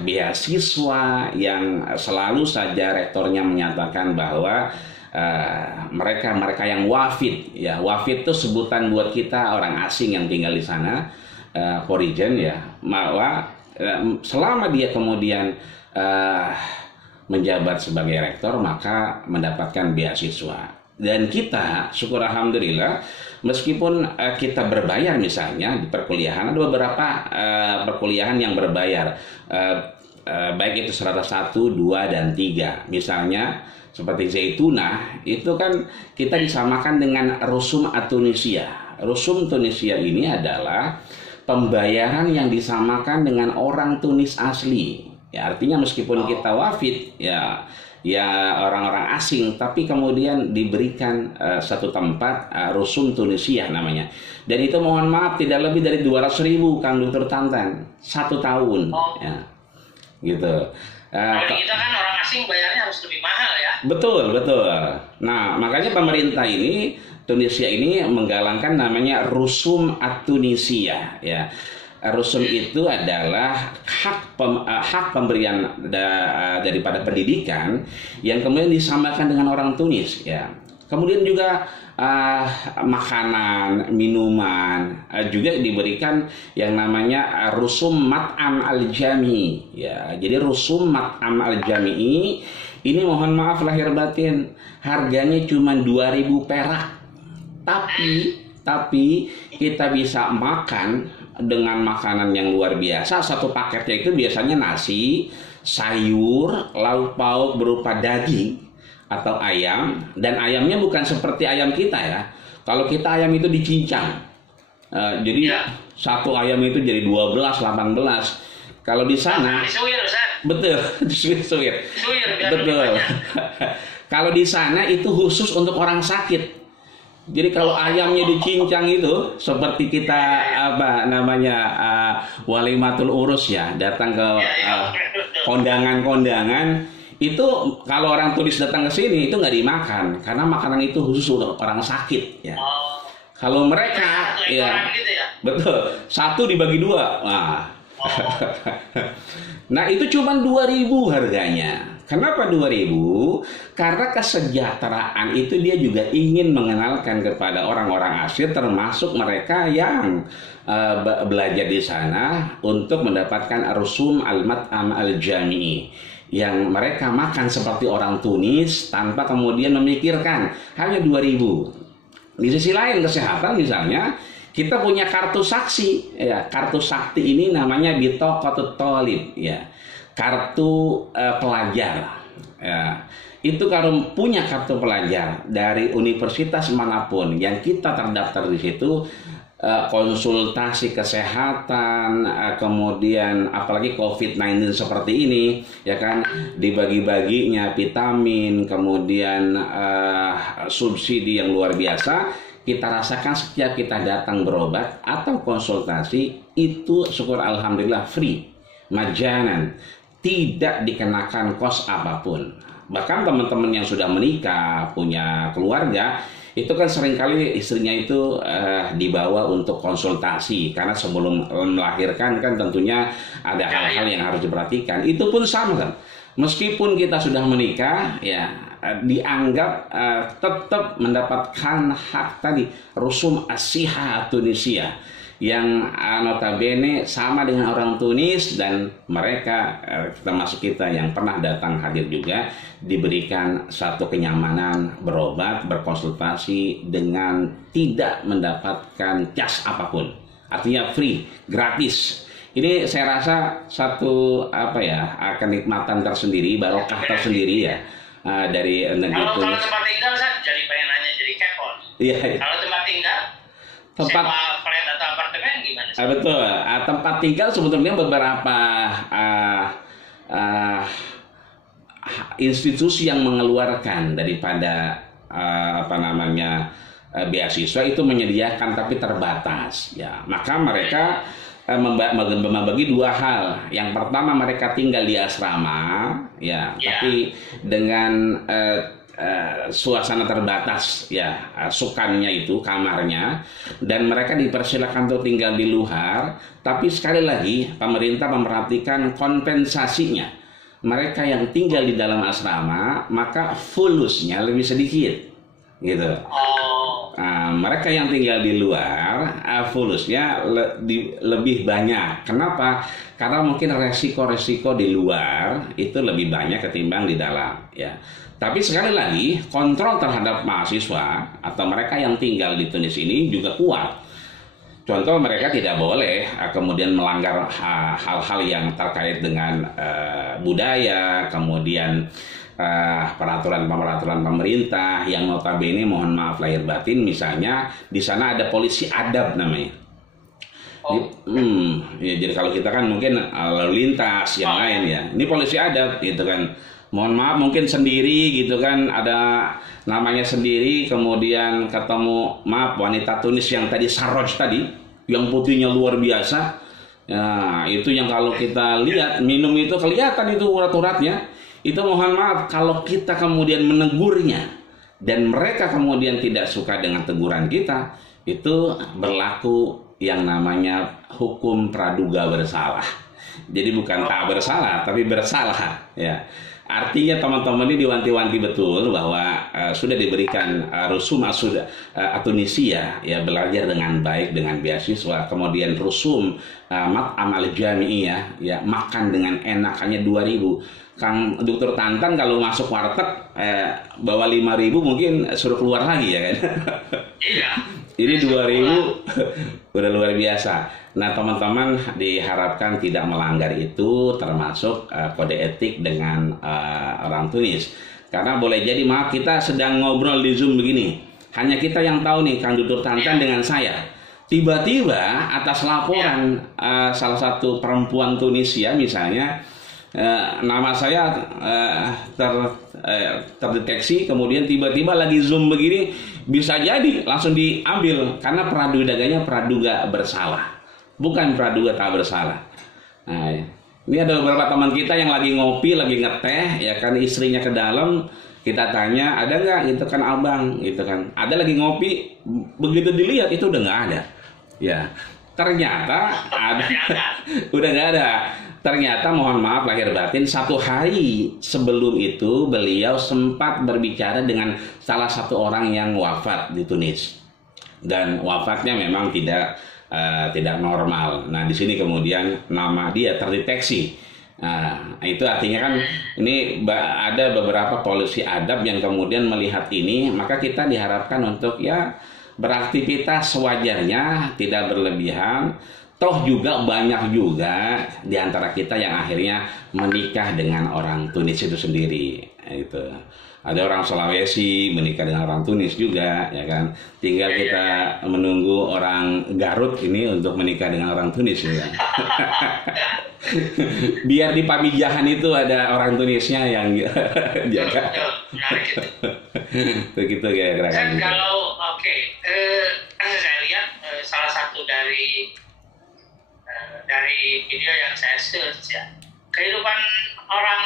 beasiswa yang selalu saja rektornya menyatakan bahwa mereka yang wafid, ya, wafid itu sebutan buat kita orang asing yang tinggal di sana, foreign, ya, bahwa selama dia kemudian menjabat sebagai rektor maka mendapatkan beasiswa. Dan kita syukur alhamdulillah meskipun kita berbayar misalnya di perkuliahan, ada beberapa perkuliahan yang berbayar, baik itu strata 1, 2, dan 3. Misalnya seperti Zaitunah itu kan kita disamakan dengan rusum at-Tunisia. Rusum Tunisia ini adalah pembayaran yang disamakan dengan orang Tunis asli. Ya, artinya meskipun kita wafid ya orang-orang asing, tapi kemudian diberikan satu tempat rusum Tunisia namanya. Dan itu mohon maaf tidak lebih dari 200.000 Kang Dr. Tantan 1 tahun. Ya, gitu. Kalau kita kan orang asing bayarnya harus lebih mahal ya. Betul. Nah makanya pemerintah ini Tunisia ini menggalangkan namanya rusum at-Tunisia ya. Rusum itu adalah hak pemberian daripada pendidikan yang kemudian disamakan dengan orang Tunis ya. Kemudian juga makanan, minuman juga diberikan yang namanya rusum mat'am al-jami ya. Jadi rusum mat'am al-jami ini mohon maaf lahir batin harganya cuma 2.000 perak. Tapi kita bisa makan dengan makanan yang luar biasa. Satu paketnya itu biasanya nasi, sayur, lauk pauk berupa daging atau ayam. Dan ayamnya bukan seperti ayam kita ya. Kalau kita ayam itu dicincang, jadi satu ayam itu jadi 12, 18. Kalau di sana betul, disuir. Betul. Kalau di sana itu khusus untuk orang sakit. Jadi kalau ayamnya dicincang itu seperti kita walimatul urus ya, datang ke kondangan-kondangan itu kalau orang turis datang ke sini itu nggak dimakan karena makanan itu khusus untuk orang sakit ya. Kalau mereka ya, betul, 1 dibagi 2. Nah itu cuma 2.000 harganya. Kenapa 2.000? Karena kesejahteraan itu dia juga ingin mengenalkan kepada orang-orang asing termasuk mereka yang belajar di sana untuk mendapatkan rusum al-mat'am al-jami'i yang mereka makan seperti orang Tunis tanpa kemudian memikirkan hanya 2.000. Di sisi lain kesehatan misalnya kita punya kartu saksi ya, kartu sakti ini namanya bitaqatut thalib ya. Kartu pelajar ya. Itu kalau punya kartu pelajar dari universitas manapun yang kita terdaftar di situ, konsultasi kesehatan, kemudian apalagi COVID-19 seperti ini ya kan, dibagi-baginya vitamin, kemudian subsidi yang luar biasa kita rasakan setiap kita datang berobat atau konsultasi itu syukur alhamdulillah free, majanan, tidak dikenakan kos apapun. Bahkan teman-teman yang sudah menikah, punya keluarga, itu kan seringkali istrinya itu dibawa untuk konsultasi karena sebelum melahirkan kan tentunya ada hal-hal yang harus diperhatikan. Itu pun sama kan. Meskipun kita sudah menikah ya dianggap tetap mendapatkan hak tadi rusum as-sihah Tunisia yang notabene sama dengan orang Tunis, dan mereka termasuk kita yang pernah datang hadir juga diberikan satu kenyamanan berobat, berkonsultasi dengan tidak mendapatkan cas apapun, artinya free, gratis. Ini saya rasa satu kenikmatan tersendiri, barokah tersendiri ya dari negeri Tunis. Kalau tempat tinggal saya jadi pengen nanya jadi kepon. Iya. Kalau tempat tinggal sewa flat atau apartemen gimana sih? Betul. Tempat tinggal sebetulnya beberapa institusi yang mengeluarkan daripada beasiswa itu menyediakan tapi terbatas ya. Maka mereka membagi 2 hal. Yang pertama mereka tinggal di asrama ya, tapi dengan suasana terbatas ya, sukannya itu kamarnya, dan mereka dipersilakan untuk tinggal di luar. Tapi sekali lagi pemerintah memperhatikan kompensasinya. Mereka yang tinggal di dalam asrama maka fulusnya lebih sedikit gitu. Mereka yang tinggal di luar fulusnya lebih banyak. Kenapa? Karena mungkin resiko-resiko di luar itu lebih banyak ketimbang di dalam, ya. Tapi sekali lagi kontrol terhadap mahasiswa atau mereka yang tinggal di Tunis ini juga kuat. Contoh, mereka tidak boleh kemudian melanggar hal-hal yang terkait dengan budaya, kemudian peraturan pemerintah yang notabene mohon maaf lahir batin, misalnya di sana ada polisi adab namanya. Ya, jadi kalau kita kan mungkin lalu lintas yang lain ya, ini polisi adab gitu kan. Mohon maaf mungkin sendiri gitu kan, ada namanya sendiri, kemudian ketemu maaf wanita Tunis yang tadi Saroj tadi, yang putihnya luar biasa. Ya, itu yang kalau kita lihat minum itu kelihatan itu urat-uratnya. Itu mohon maaf kalau kita kemudian menegurnya dan mereka kemudian tidak suka dengan teguran kita, itu berlaku yang namanya hukum praduga bersalah. Jadi bukan tak bersalah tapi bersalah, ya. Artinya teman-teman ini diwanti-wanti betul bahwa sudah diberikan rusum Tunisia, ya, belajar dengan baik dengan beasiswa, kemudian rusum mat'am al-jami'iyah, ya, makan dengan enak hanya 2.000. Kang Dokter Tantan kalau masuk warteg bawa 5.000 mungkin suruh keluar lagi, ya kan? Iya. Ini 2.000 udah luar biasa. Nah, teman-teman diharapkan tidak melanggar itu, termasuk kode etik dengan orang Tunis. Karena boleh jadi maaf kita sedang ngobrol di Zoom begini, hanya kita yang tahu nih, Kang Dokter Tantan dengan saya. Tiba-tiba atas laporan salah satu perempuan Tunisia misalnya, nama saya terdeteksi, kemudian tiba-tiba lagi Zoom begini, bisa jadi langsung diambil karena praduganya praduga bersalah, bukan praduga tak bersalah. Nah, ini ada beberapa teman kita yang lagi ngopi, lagi ngeteh, ya kan, istrinya ke dalam, kita tanya ada nggak, gitu kan abang, gitu kan, ada lagi ngopi, begitu dilihat itu udah nggak ada, ya, ternyata ada, udah nggak ada. Ternyata mohon maaf lahir batin, 1 hari sebelum itu beliau sempat berbicara dengan salah satu orang yang wafat di Tunis, dan wafatnya memang tidak normal. Nah, di sini kemudian nama dia terdeteksi. Nah, itu artinya kan ini ada beberapa polisi adab yang kemudian melihat ini, maka kita diharapkan untuk ya beraktivitas sewajarnya, tidak berlebihan. Toh juga banyak juga di antara kita yang akhirnya menikah dengan orang Tunis itu sendiri. Itu ada orang Sulawesi menikah dengan orang Tunis juga, ya kan. Tinggal kita menunggu orang Garut ini untuk menikah dengan orang Tunis, ya. Biar di Pamijahan itu ada orang Tunisnya yang jaga. Begitu kira-kira. Dan kalau saya lihat salah satu dari video yang saya search, ya, kehidupan orang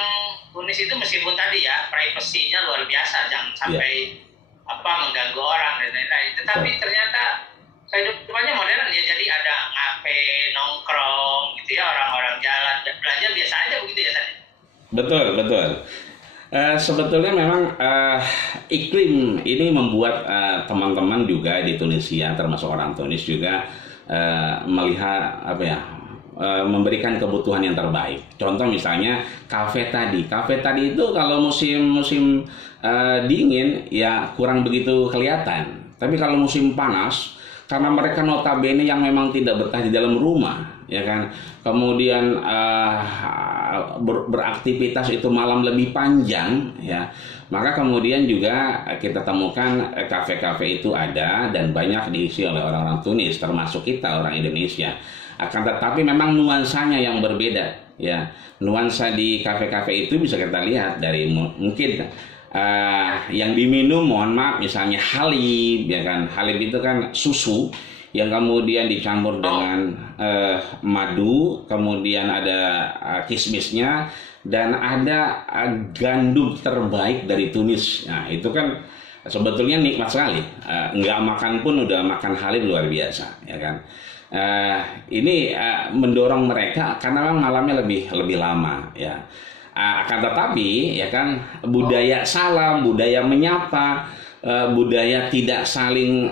Tunis itu meskipun tadi ya privasinya luar biasa, jangan sampai mengganggu orang dan lain-lain, tetapi ternyata kehidupannya modern, ya. Jadi ada ngafe, nongkrong gitu ya, orang-orang jalan dan belanja biasa aja begitu ya tadi. Betul. Sebetulnya memang iklim ini membuat teman-teman juga di Tunisia, termasuk orang Tunis juga melihat memberikan kebutuhan yang terbaik. Contoh misalnya kafe tadi itu kalau musim dingin ya kurang begitu kelihatan. Tapi kalau musim panas, karena mereka notabene yang memang tidak betah di dalam rumah, ya kan, kemudian beraktivitas itu malam lebih panjang, ya, maka kemudian juga kita temukan kafe-kafe itu ada dan banyak diisi oleh orang-orang Tunis, termasuk kita orang Indonesia. Akan tetapi memang nuansanya yang berbeda, ya. Nuansa di kafe-kafe itu bisa kita lihat dari mungkin yang diminum, mohon maaf, misalnya halib, ya kan. Halib itu kan susu yang kemudian dicampur dengan madu, kemudian ada kismisnya, dan ada gandum terbaik dari Tunis. Nah, itu kan sebetulnya nikmat sekali. Nggak makan pun udah makan halib luar biasa, ya kan. Ini mendorong mereka karena memang malamnya lebih lama, ya. Akan tetapi ya kan budaya salam, budaya menyapa, budaya tidak saling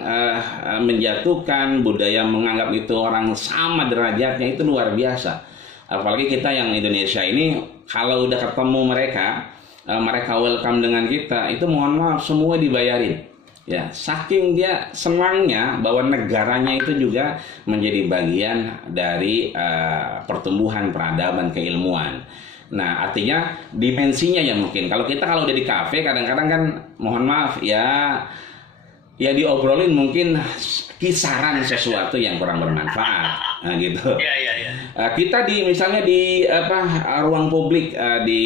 menjatuhkan, budaya menganggap itu orang sama derajatnya, itu luar biasa. Apalagi kita yang Indonesia ini, kalau udah ketemu mereka welcome dengan kita, itu mohon maaf semua dibayarin. Ya, saking dia senangnya bahwa negaranya itu juga menjadi bagian dari pertumbuhan peradaban keilmuan. Nah, artinya dimensinya ya mungkin. Kalau kita kalau udah di kafe kadang-kadang kan mohon maaf ya diobrolin mungkin kisaran sesuatu yang kurang bermanfaat. Nah, gitu. Kita misalnya di ruang publik, di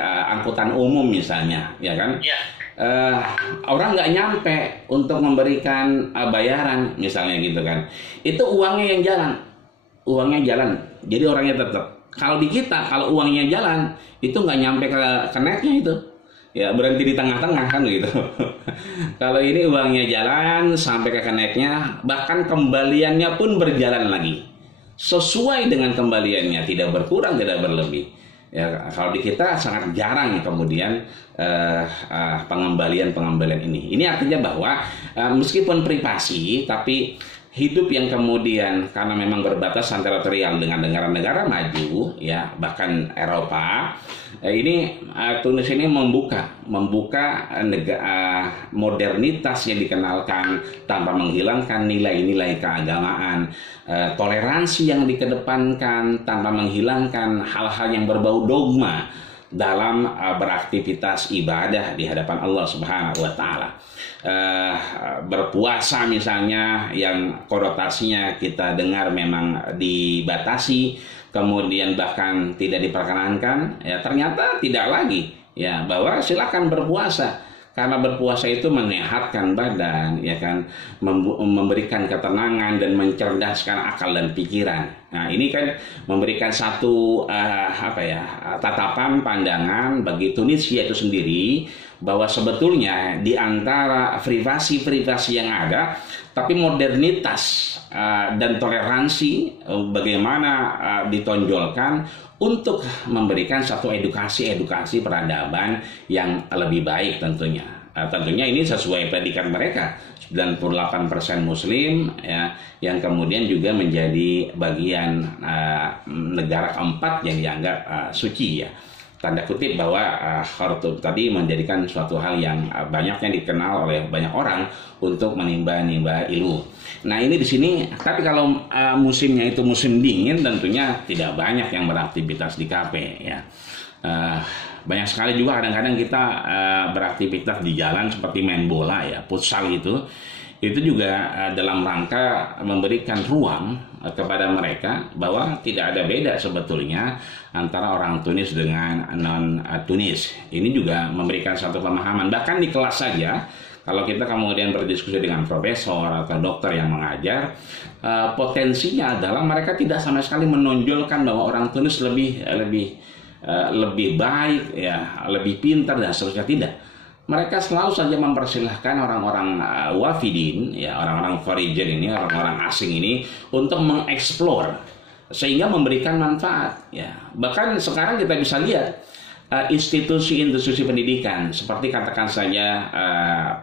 angkutan umum misalnya, ya kan? Orang nggak nyampe untuk memberikan bayaran misalnya gitu kan, itu uangnya yang jalan, jadi orangnya tetap. Kalau di kita, kalau uangnya jalan itu nggak nyampe ke keneknya, itu ya berhenti di tengah-tengah kan gitu. Kalau ini uangnya jalan sampai ke keneknya, bahkan kembaliannya pun berjalan lagi sesuai dengan kembaliannya, tidak berkurang tidak berlebih. Ya, kalau di kita sangat jarang kemudian pengembalian ini. Ini artinya bahwa meskipun privasi, tapi hidup yang kemudian karena memang berbatas teritorial dengan negara-negara maju, ya bahkan Eropa, ini Tunis ini membuka modernitas yang dikenalkan tanpa menghilangkan nilai-nilai keagamaan, toleransi yang dikedepankan tanpa menghilangkan hal-hal yang berbau dogma dalam beraktivitas ibadah di hadapan Allah Subhanahu wa Ta'ala. Berpuasa misalnya yang konotasinya kita dengar memang dibatasi, kemudian bahkan tidak diperkenankan, ya ternyata tidak lagi, ya bahwa silakan berpuasa karena berpuasa itu menyehatkan badan, ya kan, memberikan ketenangan dan mencerdaskan akal dan pikiran. Nah, ini kan memberikan satu tatapan pandangan bagi Tunisia itu sendiri, bahwa sebetulnya di antara privasi yang ada, tapi modernitas dan toleransi bagaimana ditonjolkan untuk memberikan satu edukasi peradaban yang lebih baik tentunya. Tentunya ini sesuai predikat mereka, 98% Muslim, ya, yang kemudian juga menjadi bagian negara keempat yang dianggap suci, ya. Tanda kutip bahwa Khartoum tadi menjadikan suatu hal yang banyaknya dikenal oleh banyak orang untuk menimba ilmu. Nah, ini di sini, tapi kalau musimnya itu musim dingin, tentunya tidak banyak yang beraktivitas di kafe, ya. Banyak sekali juga kadang-kadang kita beraktivitas di jalan seperti main bola, ya, futsal itu juga dalam rangka memberikan ruang kepada mereka bahwa tidak ada beda sebetulnya antara orang Tunis dengan non-Tunis. Ini juga memberikan satu pemahaman. Bahkan di kelas saja, kalau kita kemudian berdiskusi dengan profesor atau dokter yang mengajar, potensinya adalah mereka tidak sama sekali menonjolkan bahwa orang Tunis lebih baik, ya, lebih pintar dan seterusnya, tidak. Mereka selalu saja mempersilahkan orang-orang wafidin, ya, orang-orang foreigner ini, orang-orang asing ini untuk mengeksplor sehingga memberikan manfaat, ya. Bahkan sekarang kita bisa lihat institusi pendidikan seperti katakan saja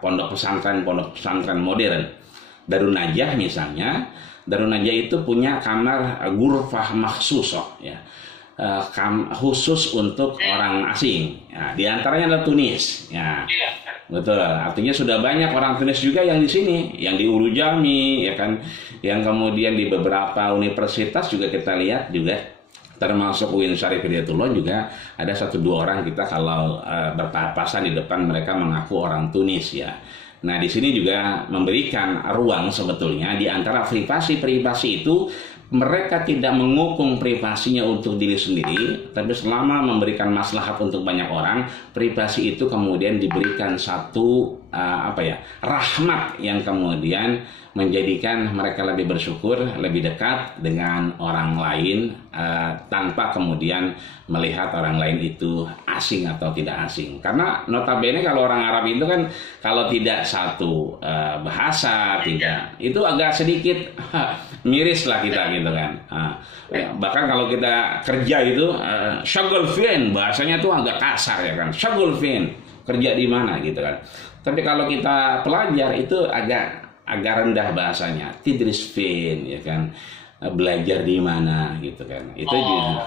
pondok pesantren modern Darun Najah misalnya. Darun Najah itu punya kamar ghurfah makhsus, ya, khusus untuk orang asing, ya, di antaranya adalah Tunis, ya. Betul, artinya sudah banyak orang Tunis juga yang di sini, yang di Urujami, ya kan, yang kemudian di beberapa universitas juga kita lihat juga, termasuk UIN Syarif Hidayatullah juga ada 1-2 orang kita kalau berpapasan di depan mereka mengaku orang Tunis, ya. Nah, di sini juga memberikan ruang sebetulnya di antara privasi itu. Mereka tidak mengukung privasinya untuk diri sendiri, tapi selama memberikan maslahat untuk banyak orang, privasi itu kemudian diberikan satu rahmat yang kemudian menjadikan mereka lebih bersyukur, lebih dekat dengan orang lain tanpa kemudian melihat orang lain itu asing atau tidak asing. Karena notabene kalau orang Arab itu kan kalau tidak satu bahasa, tidak, itu agak sedikit miris lah kita gitu kan. Bahkan kalau kita kerja itu syagul fin, bahasanya tuh agak kasar, ya kan. Syagul fin, kerja di mana gitu kan. Tapi kalau kita pelajar itu agak rendah bahasanya, tidris fin, ya kan, belajar di mana gitu kan. Itu juga.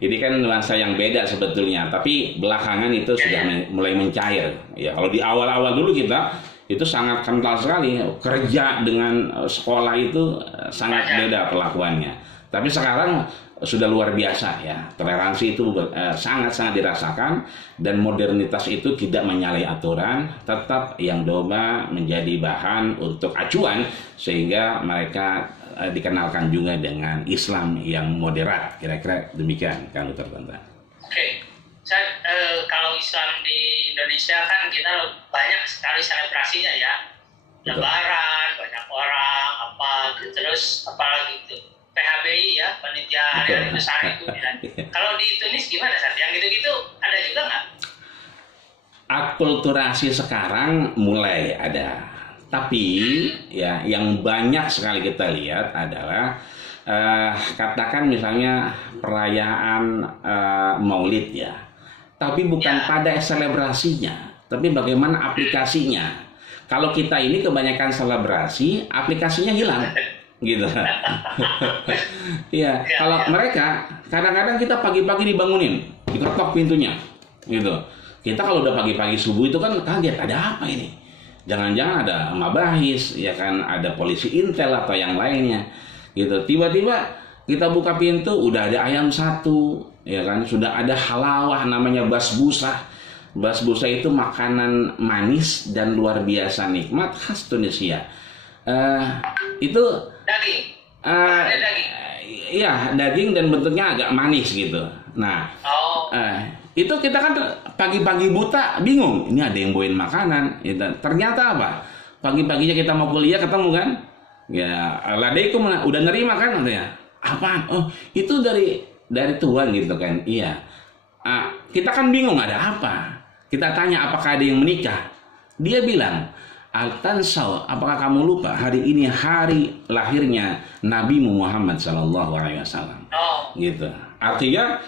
Ini kan nuansa yang beda sebetulnya, tapi belakangan itu sudah mulai mencair. Ya, kalau di awal-awal dulu kita itu sangat kental sekali, kerja dengan sekolah itu sangat beda perlakuannya. Tapi sekarang sudah luar biasa ya, toleransi itu sangat-sangat dirasakan, dan modernitas itu tidak menyalahi aturan, tetap yang domba menjadi bahan untuk acuan, sehingga mereka dikenalkan juga dengan Islam yang moderat. Kira-kira demikian kan Dr. Oke. Kalau Islam di Indonesia kan kita banyak sekali selebrasinya ya, Lebaran, banyak orang apa gitu, terus apalagi itu PHBI ya, panitia hari besar itu. Kalau di Tunis gimana Sat? Yang gitu-gitu ada juga nggak? Akulturasi sekarang mulai ada, tapi ya yang banyak sekali kita lihat adalah katakan misalnya perayaan Maulid ya, tapi bukan pada selebrasinya, tapi bagaimana aplikasinya. Kalau kita ini kebanyakan selebrasi, aplikasinya hilang. Gitu. Iya, kalau mereka kadang-kadang kita pagi-pagi dibangunin, diketok pintunya, gitu. Kita kalau udah pagi-pagi subuh itu kan kaget, ada apa ini? Jangan-jangan ada mabahis, ya kan, ada polisi intel atau yang lainnya, gitu. Tiba-tiba kita buka pintu, udah ada ayam satu, ya kan, sudah ada halawah namanya basbusah. Basbusah itu makanan manis dan luar biasa nikmat khas Tunisia. Itu daging. Daging. Iya, daging dan bentuknya agak manis gitu. Nah, itu kita kan pagi-pagi buta bingung. Ini ada yang bawain makanan. Gitu. Ternyata apa? Pagi-paginya kita mau kuliah ketemu kan? Ya, Ladaikum udah nerima kan? Katanya. Apaan? Oh, itu dari Tuhan gitu kan? Iya. Kita kan bingung ada apa? Kita tanya apakah ada yang menikah? Dia bilang, Al-Tansau, apakah kamu lupa hari ini hari lahirnya Nabi Muhammad SAW? Gitu. Artinya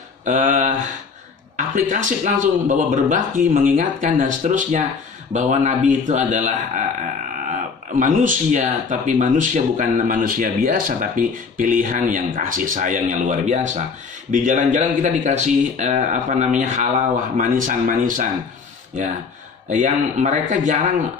aplikasi langsung bahwa berbagi, mengingatkan dan seterusnya, bahwa Nabi itu adalah manusia, tapi manusia bukan manusia biasa, tapi pilihan yang kasih sayangnya luar biasa. Di jalan-jalan kita dikasih halawah, manisan-manisan, ya. Yang mereka jarang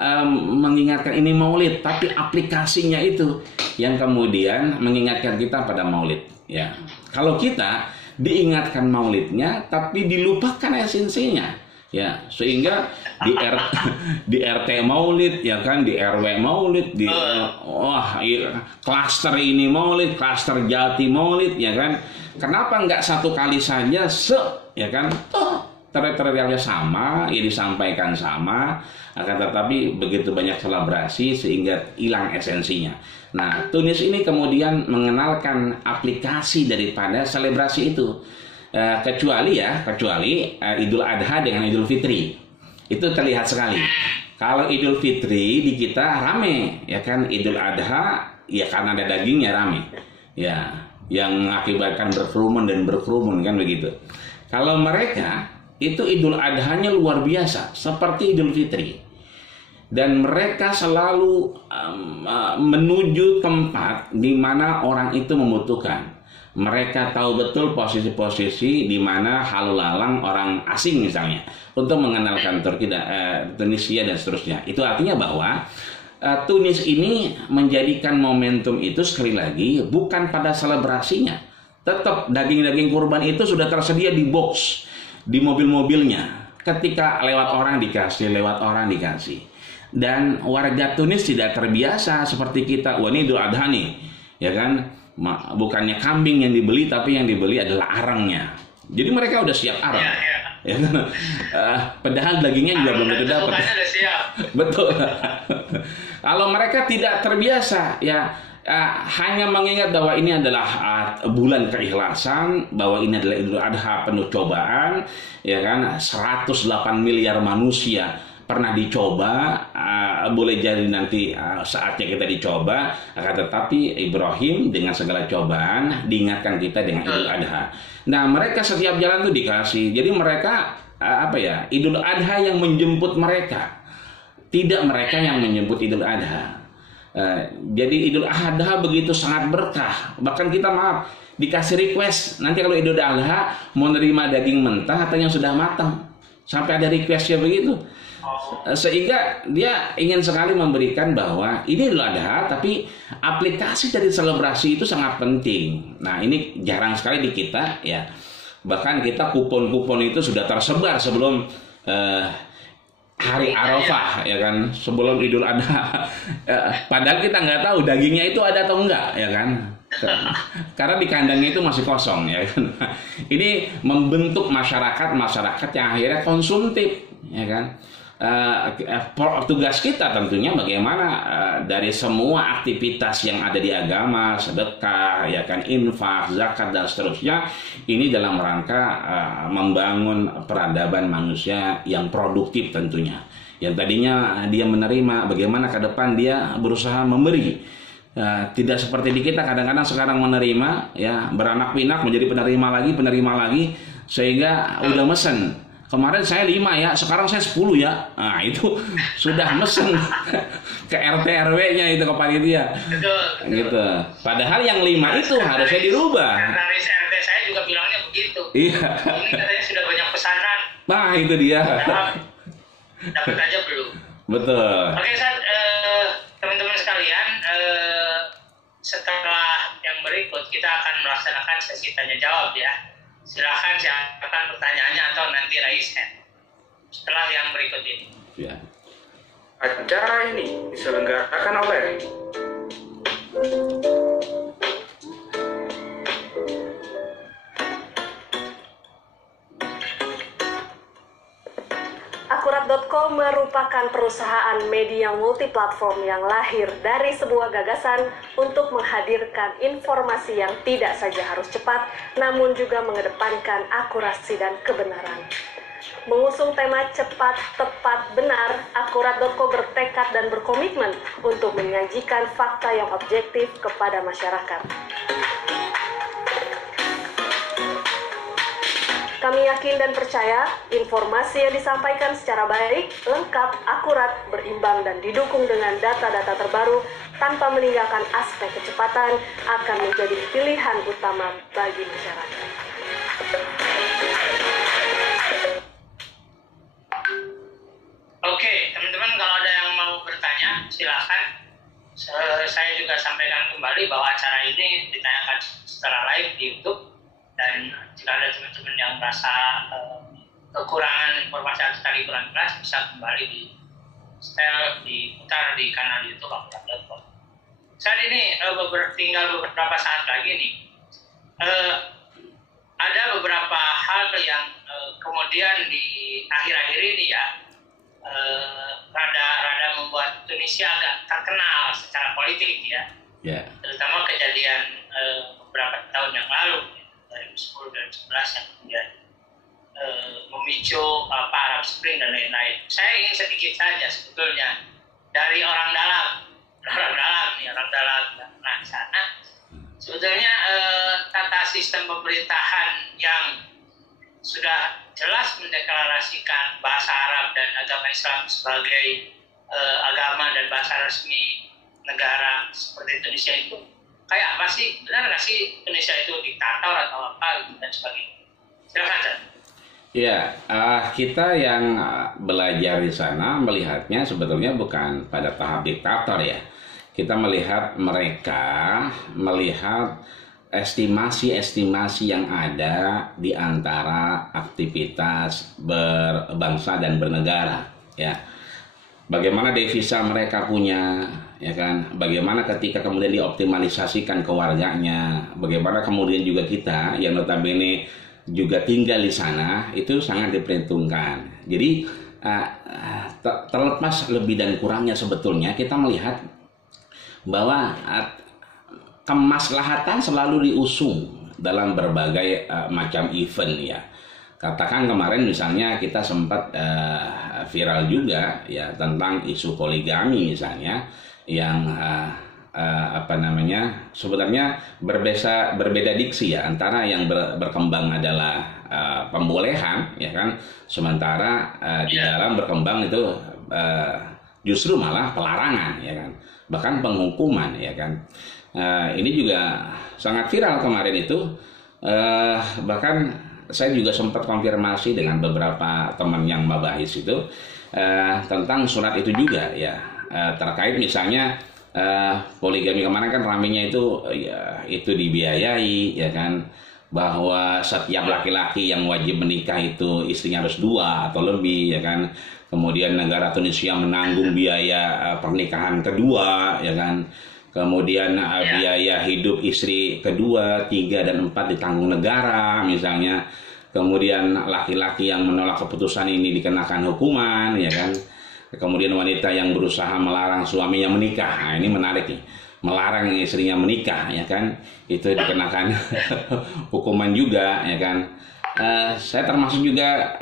mengingatkan ini Maulid, tapi aplikasinya itu yang kemudian mengingatkan kita pada Maulid. Ya, kalau kita diingatkan Maulidnya, tapi dilupakan esensinya, ya, sehingga di RT Maulid, ya kan, di RW Maulid, di klaster ini Maulid, klaster Jati Maulid, ya kan. Kenapa nggak satu kali saja, ya kan? Teritorialnya sama, ya disampaikan sama, akan tetapi begitu banyak selebrasi sehingga hilang esensinya. Nah, Tunis ini kemudian mengenalkan aplikasi daripada selebrasi itu, kecuali Idul Adha dengan Idul Fitri, itu terlihat sekali. Kalau Idul Fitri di kita rame, ya kan, Idul Adha ya karena ada dagingnya rame, ya, yang mengakibatkan berkerumun kan begitu. Kalau mereka itu Idul Adhanya luar biasa, seperti Idul Fitri. Dan mereka selalu menuju tempat di mana orang itu membutuhkan. Mereka tahu betul posisi-posisi di mana halu lalang orang asing misalnya, untuk mengenalkan Tunisia dan seterusnya. Itu artinya bahwa Tunis ini menjadikan momentum itu sekali lagi bukan pada selebrasinya. Tetap daging-daging kurban itu sudah tersedia di box, di mobil-mobilnya, ketika lewat orang dikasih. Dan warga Tunis tidak terbiasa seperti kita. Wah, ini Idul Adha nih, ya kan, bukannya kambing yang dibeli, tapi yang dibeli adalah arangnya. Jadi mereka udah siap arang, ya kan? Padahal dagingnya juga belum dapat. Betul. Kalau mereka tidak terbiasa, ya, hanya mengingat bahwa ini adalah bulan keikhlasan, bahwa ini adalah Idul Adha penuh cobaan, ya kan, 108 miliar manusia pernah dicoba, boleh jadi nanti saatnya kita dicoba, akan tetapi Ibrahim dengan segala cobaan diingatkan kita dengan Idul Adha. Nah, mereka setiap jalan tuh dikasih, jadi mereka Idul Adha yang menjemput mereka. tidak mereka yang menyebut Idul Adha. Jadi Idul Adha begitu sangat berkah. Bahkan kita dikasih request nanti kalau Idul Adha mau nerima daging mentah atau yang sudah matang. Sampai ada requestnya begitu. Sehingga dia ingin sekali memberikan bahwa ini Idul Adha, tapi aplikasi dari selebrasi itu sangat penting. Nah, ini jarang sekali di kita ya. Bahkan kita kupon-kupon itu sudah tersebar sebelum hari Arafah ya kan, sebelum Idul Adha. Padahal kita nggak tahu dagingnya itu ada atau enggak ya kan. Karena di kandangnya itu masih kosong ya kan. Ini membentuk masyarakat yang akhirnya konsumtif ya kan. Tugas kita tentunya bagaimana dari semua aktivitas yang ada di agama, sedekah ya kan, infak, zakat dan seterusnya, ini dalam rangka membangun peradaban manusia yang produktif tentunya. Yang tadinya dia menerima, bagaimana ke depan dia berusaha memberi. Tidak seperti di kita kadang-kadang sekarang menerima ya, beranak pinak menjadi penerima lagi sehingga udah mesen. Kemarin saya 5 ya, sekarang saya 10 ya. Nah, itu sudah mesen ke RT RW-nya itu, ke panitia. Betul. Gitu. Padahal yang 5 itu harusnya dirubah. Sekretaris RT saya juga bilangnya begitu. Iya. Ini katanya sudah banyak pesanan. Nah, itu dia. Dapat aja belum. Betul. Oke, teman-teman sekalian, setelah yang berikut kita akan melaksanakan sesi tanya jawab ya. Silakan siapkan pertanyaannya atau nanti raise hand setelah yang berikut ini. Ya. Acara ini diselenggarakan oleh Akurat.com merupakan perusahaan media multiplatform yang lahir dari sebuah gagasan untuk menghadirkan informasi yang tidak saja harus cepat, namun juga mengedepankan akurasi dan kebenaran. Mengusung tema cepat, tepat, benar, Akurat.com bertekad dan berkomitmen untuk menyajikan fakta yang objektif kepada masyarakat. Kami yakin dan percaya informasi yang disampaikan secara baik, lengkap, akurat, berimbang, dan didukung dengan data-data terbaru tanpa meninggalkan aspek kecepatan akan menjadi pilihan utama bagi masyarakat. Oke, teman-teman, kalau ada yang mau bertanya, silakan. Saya juga sampaikan kembali bahwa acara ini ditanyakan secara live di YouTube. Dan jika ada teman-teman yang merasa kekurangan informasi atau tadi kurang jelas, bisa kembali diputar di kanal YouTube Akurat.com. Saat ini tinggal beberapa saat lagi nih. Ada beberapa hal yang kemudian di akhir-akhir ini ya rada membuat Tunisia agak terkenal secara politik ya. Yeah. Terutama kejadian beberapa tahun yang lalu. 2010 dan 2011 yang kemudian memicu Arab Spring dan lain-lain. Saya ingin sedikit saja sebetulnya dari orang dalam nah di sana sebetulnya tata sistem pemerintahan yang sudah jelas mendeklarasikan bahasa Arab dan agama Islam sebagai agama dan bahasa resmi negara seperti Indonesia itu kayak apa sih? Benar nggak sih Indonesia itu diktator atau apa dan sebagainya? Silakan, Zat. Ya, kita yang belajar di sana melihatnya sebetulnya bukan pada tahap diktator ya. Kita melihat mereka melihat estimasi-estimasi yang ada di antara aktivitas berbangsa dan bernegara ya. Bagaimana devisa mereka punya, ya kan? Bagaimana ketika kemudian dioptimalisasikan ke warganya, bagaimana kemudian juga kita yang notabene juga tinggal di sana itu sangat diperhitungkan. Jadi terlepas lebih dan kurangnya sebetulnya kita melihat bahwa kemaslahatan selalu diusung dalam berbagai macam event ya. Katakan kemarin misalnya kita sempat viral juga ya tentang isu poligami misalnya yang sebenarnya berbeda diksi ya antara yang berkembang adalah pembolehan ya kan, sementara di dalam berkembang itu justru malah pelarangan, ya kan, bahkan penghukuman, ya kan. Ini juga sangat viral kemarin itu, bahkan saya juga sempat konfirmasi dengan beberapa teman yang mabahis itu tentang surat itu juga, ya, terkait misalnya poligami kemarin kan ramenya itu ya, itu dibiayai, ya kan, bahwa setiap laki-laki yang wajib menikah itu istrinya harus 2 atau lebih, ya kan. Kemudian negara Tunisia menanggung biaya pernikahan kedua, ya kan. Kemudian biaya hidup istri kedua, 3 dan 4 ditanggung negara misalnya. Kemudian laki-laki yang menolak keputusan ini dikenakan hukuman, ya kan. Kemudian wanita yang berusaha melarang suaminya menikah, nah ini menarik nih, melarang istrinya menikah, ya kan, itu dikenakan hukuman juga, ya kan. Saya termasuk juga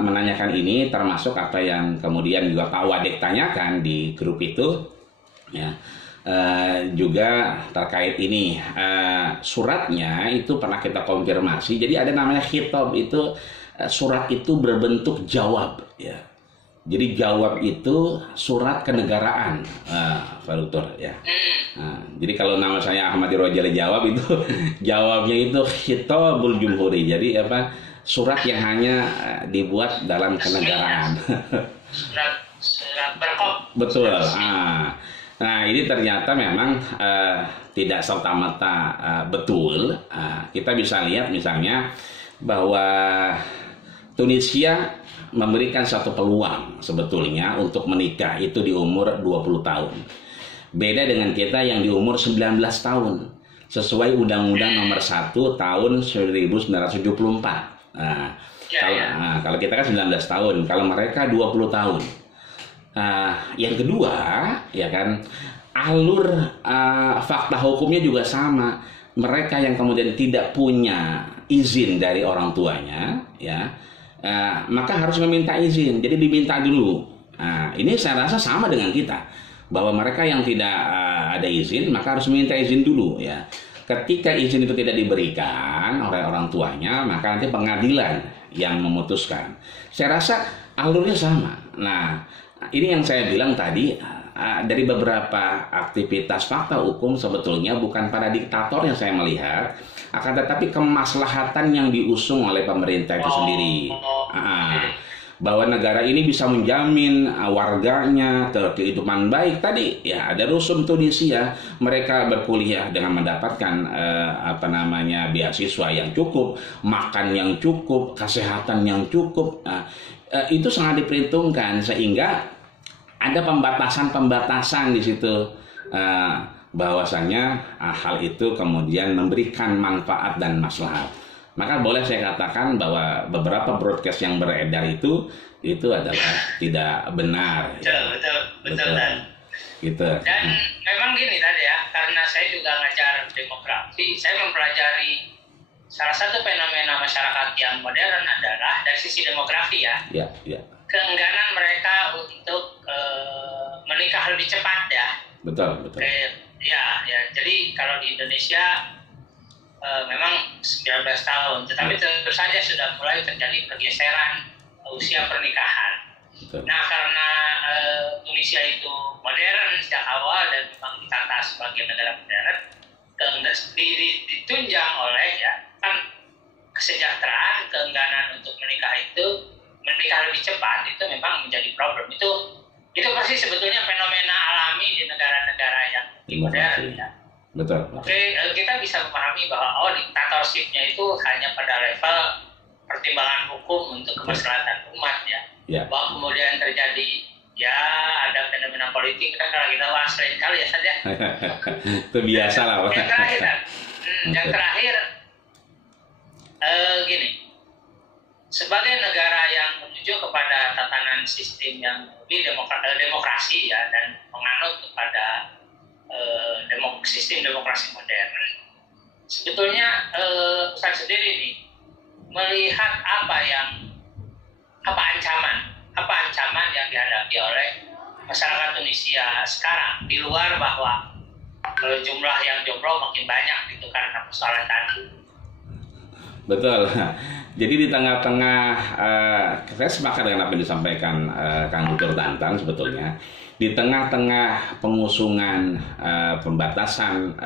menanyakan ini, termasuk apa yang kemudian juga Pak Wadek tanyakan di grup itu, ya. Juga terkait ini, suratnya itu pernah kita konfirmasi. Jadi ada namanya khitab itu, surat itu berbentuk jawab, ya. Jadi jawab itu surat kenegaraan, Pak Dokter, ya. Jadi kalau nama saya Ahmad Rojali jawab itu jawabnya itu khitabul jumhuri. Jadi apa? Surat yang hanya dibuat dalam kenegaraan. Surat berkop. Betul. Nah ini ternyata memang tidak serta-merta betul. Kita bisa lihat misalnya bahwa Tunisia memberikan satu peluang sebetulnya untuk menikah itu di umur 20 tahun. Beda dengan kita yang di umur 19 tahun. Sesuai Undang-Undang Nomor 1 Tahun 1974. Kalau kita kan 19 tahun, kalau mereka 20 tahun. Yang kedua, ya kan, alur fakta hukumnya juga sama. Mereka yang kemudian tidak punya izin dari orang tuanya, ya, maka harus meminta izin. Jadi diminta dulu. Ini saya rasa sama dengan kita, bahwa mereka yang tidak ada izin maka harus meminta izin dulu, ya. Ketika izin itu tidak diberikan oleh orang tuanya, maka nanti pengadilan yang memutuskan. Saya rasa alurnya sama. Nah, ini yang saya bilang tadi, dari beberapa aktivitas fakta hukum sebetulnya bukan pada diktator yang saya melihat, akan tetapi kemaslahatan yang diusung oleh pemerintah itu sendiri. Bahwa negara ini bisa menjamin warganya kehidupan baik. Tadi ya ada Rusum Tunisia, mereka berkuliah dengan mendapatkan beasiswa yang cukup, makan yang cukup, kesehatan yang cukup. Itu sangat diperhitungkan sehingga ada pembatasan-pembatasan di situ, bahwasanya hal itu kemudian memberikan manfaat dan maslahat. Maka boleh saya katakan bahwa beberapa broadcast yang beredar itu adalah tidak benar. Betul. Gitu. Dan memang gini tadi ya, karena saya juga ngajar demografi, saya mempelajari salah satu fenomena masyarakat yang modern adalah dari sisi demografi, ya. Ya. Keengganan mereka untuk menikah lebih cepat, ya. Betul. Ya. Jadi kalau di Indonesia memang 19 tahun, tetapi tentu saja sudah mulai terjadi pergeseran usia pernikahan. Betul. Nah, karena Tunisia itu modern sejak awal dan memang ditata sebagai negara modern, ditunjang oleh ya kan kesejahteraan, keengganan untuk menikah lebih cepat itu memang menjadi problem. Itu persis sebetulnya fenomena alami di negara-negara yang modern, ya. Betul. Oke, kita bisa memahami bahwa diktatorshipnya itu hanya pada level pertimbangan hukum untuk kemaslahatan umat, ya. Bahwa kemudian terjadi ada fenomena politik, kita lagi bahas lain kali ya saja. Itu biasa lah. Yang terakhir gini, sebagai negara yang menuju kepada tatanan sistem yang lebih demokrasi, ya, dan menganut kepada sistem demokrasi modern, sebetulnya saya sendiri nih melihat apa ancaman yang dihadapi oleh masyarakat Tunisia sekarang, di luar bahwa jumlah yang jomblo makin banyak gitu karena persoalan tadi. Betul. Jadi di tengah-tengah, saya sepakat dengan apa yang disampaikan Kang Dr. Tantan sebetulnya. Di tengah-tengah pengusungan pembatasan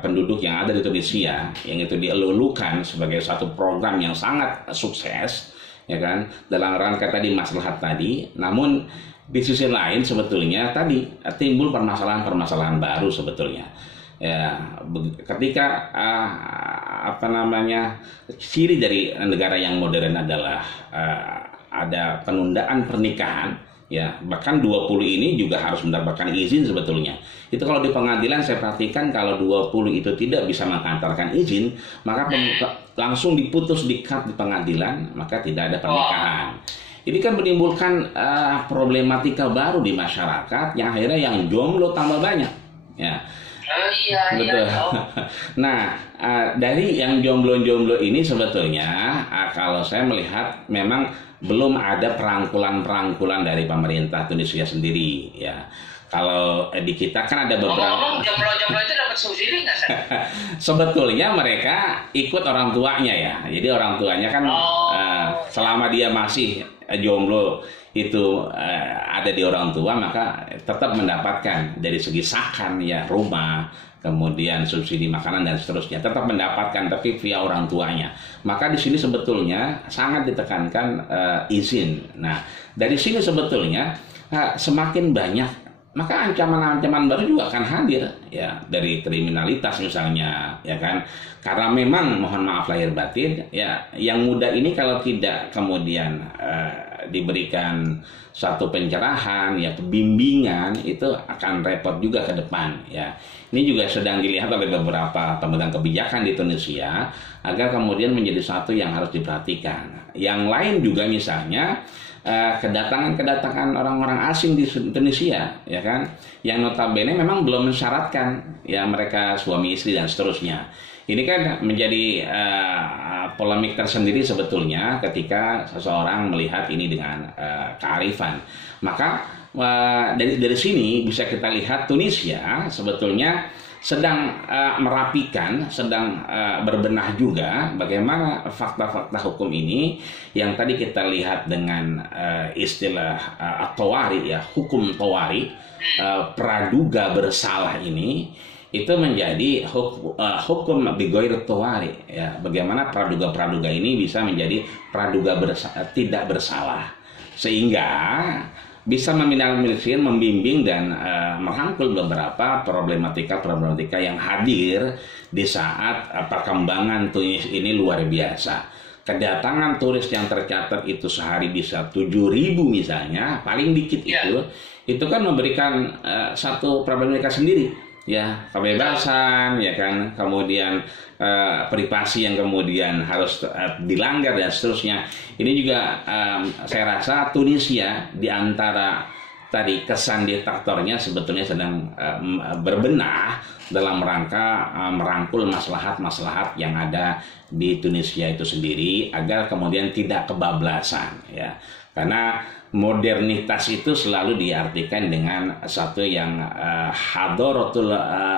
penduduk yang ada di Tunisia, yang itu dielulukan sebagai satu program yang sangat sukses, ya kan, dalam rangka tadi maslahat tadi. Namun di sisi lain sebetulnya tadi timbul permasalahan-permasalahan baru sebetulnya. Ya, ketika ciri dari negara yang modern adalah ada penundaan pernikahan, ya, bahkan 20 ini juga harus mendapatkan izin sebetulnya. Itu kalau di pengadilan saya perhatikan kalau 20 itu tidak bisa mengantarkan izin, maka langsung diputus di-cut di pengadilan, maka tidak ada pernikahan. Ini kan menimbulkan problematika baru di masyarakat yang akhirnya yang jomblo tambah banyak, ya. Betul. Nah, dari yang jomblo-jomblo ini sebetulnya kalau saya melihat memang belum ada perangkulan dari pemerintah Tunisia sendiri, ya. Kalau di kita kan ada beberapa. Ngomong jomblo-jomblo itu dapat subsidi nggak, San? Sebetulnya mereka ikut orang tuanya, ya. Jadi orang tuanya kan selama dia masih jomblo itu ada di orang tua, maka tetap mendapatkan dari segi sakan, ya, rumah, kemudian subsidi makanan dan seterusnya, tetap mendapatkan, tapi via orang tuanya. Maka di sini sebetulnya sangat ditekankan izin. Nah, dari sini sebetulnya semakin banyak, maka ancaman-ancaman baru juga akan hadir, ya, dari kriminalitas misalnya, ya kan, karena memang mohon maaf lahir batin, ya, yang muda ini kalau tidak kemudian diberikan satu pencerahan, ya, pembimbingan, itu akan repot juga ke depan, ya. Ini juga sedang dilihat oleh beberapa pemegang kebijakan di Tunisia agar kemudian menjadi satu yang harus diperhatikan. Yang lain juga misalnya kedatangan orang-orang asing di Tunisia, ya kan, yang notabene memang belum mensyaratkan, ya, mereka suami istri dan seterusnya. Ini kan menjadi polemik tersendiri sebetulnya ketika seseorang melihat ini dengan kearifan. Maka dari sini bisa kita lihat Tunisia sebetulnya sedang merapikan, sedang berbenah juga bagaimana fakta-fakta hukum ini yang tadi kita lihat dengan istilah tawari, ya, hukum tawari, praduga bersalah ini, itu menjadi hukum bigoir tawari, ya, bagaimana praduga ini bisa menjadi praduga tidak bersalah, sehingga bisa membimbing dan merangkul beberapa problematika yang hadir di saat perkembangan turis ini luar biasa. Kedatangan turis yang tercatat itu sehari bisa 7.000 misalnya, paling dikit itu kan memberikan satu problematika sendiri, ya, kebebasan, ya kan, kemudian privasi yang kemudian harus dilanggar dan seterusnya. Ini juga saya rasa Tunisia di antara tadi kesan diktatornya sebetulnya sedang berbenah dalam rangka merangkul maslahat-maslahat yang ada di Tunisia itu sendiri agar kemudian tidak kebablasan, ya. Karena modernitas itu selalu diartikan dengan satu yang hadaratul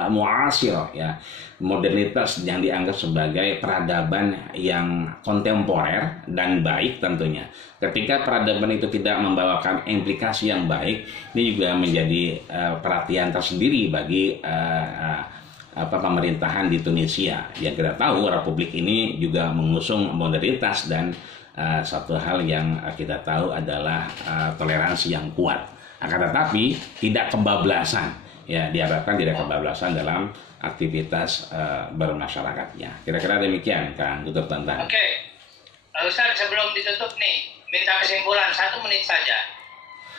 mu'asirah, ya, modernitas yang dianggap sebagai peradaban yang kontemporer dan baik tentunya. Ketika peradaban itu tidak membawakan implikasi yang baik, ini juga menjadi perhatian tersendiri bagi pemerintahan di Tunisia. Yang kita tahu Republik ini juga mengusung modernitas dan satu hal yang kita tahu adalah toleransi yang kuat. Akan tetapi tidak kebablasan, ya, diharapkan tidak kebablasan dalam aktivitas bermasyarakatnya. Kira-kira demikian, Kang Dr. Tantan. Oke, Ustaz, sebelum ditutup nih, minta kesimpulan 1 menit saja.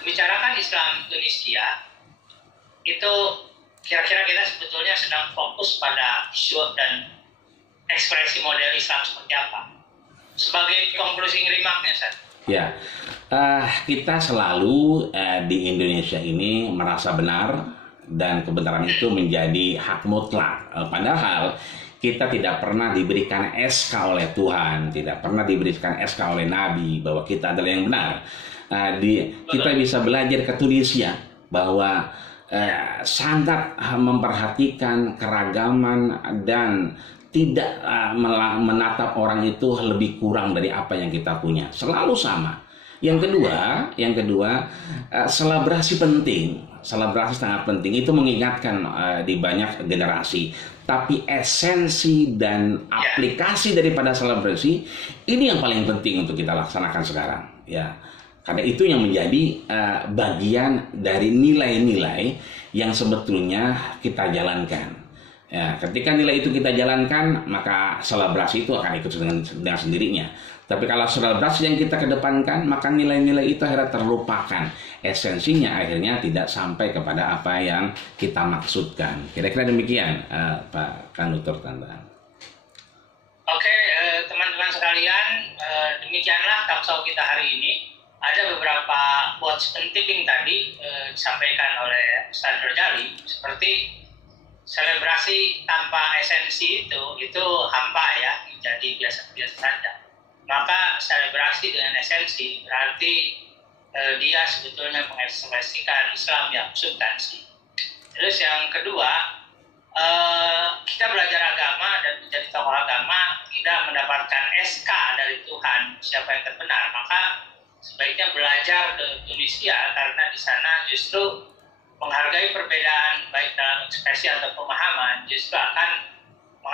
Bicarakan Islam Tunisia, itu kira-kira kita sebetulnya sedang fokus pada isu dan ekspresi model Islam seperti apa? Sebagai konklusi remarknya, Ustaz. Ya, kita selalu di Indonesia ini merasa benar dan kebenaran itu menjadi hak mutlak. Padahal kita tidak pernah diberikan SK oleh Tuhan, tidak pernah diberikan SK oleh Nabi bahwa kita adalah yang benar. Kita bisa belajar ke Tunisia bahwa sangat memperhatikan keragaman dan tidak menatap orang itu lebih kurang dari apa yang kita punya, selalu sama. Yang kedua, selebrasi penting, selebrasi sangat penting, itu mengingatkan di banyak generasi. Tapi esensi dan aplikasi daripada selebrasi ini yang paling penting untuk kita laksanakan sekarang, ya. Karena itu yang menjadi bagian dari nilai-nilai yang sebetulnya kita jalankan. Ya, ketika nilai itu kita jalankan, maka selebrasi itu akan ikut dengan sendirinya. Tapi kalau selebrasi yang kita kedepankan, maka nilai-nilai itu akhirnya terlupakan. Esensinya akhirnya tidak sampai kepada apa yang kita maksudkan. Kira-kira demikian, Pak Konduktor Tantan. Oke, teman-teman sekalian, demikianlah talkshow kita hari ini. Ada beberapa quotes penting tadi disampaikan oleh Ustaz Nurjali, seperti selebrasi tanpa esensi itu hampa ya, jadi biasa-biasa saja. Maka selebrasi dengan esensi berarti dia sebetulnya mengekspresikan Islam yang substansi. Terus yang kedua, kita belajar agama dan menjadi tokoh agama tidak mendapatkan SK dari Tuhan siapa yang terbenar, maka sebaiknya belajar ke Tunisia karena di sana justru menghargai perbedaan baik dalam ekspresi atau pemahaman justru akan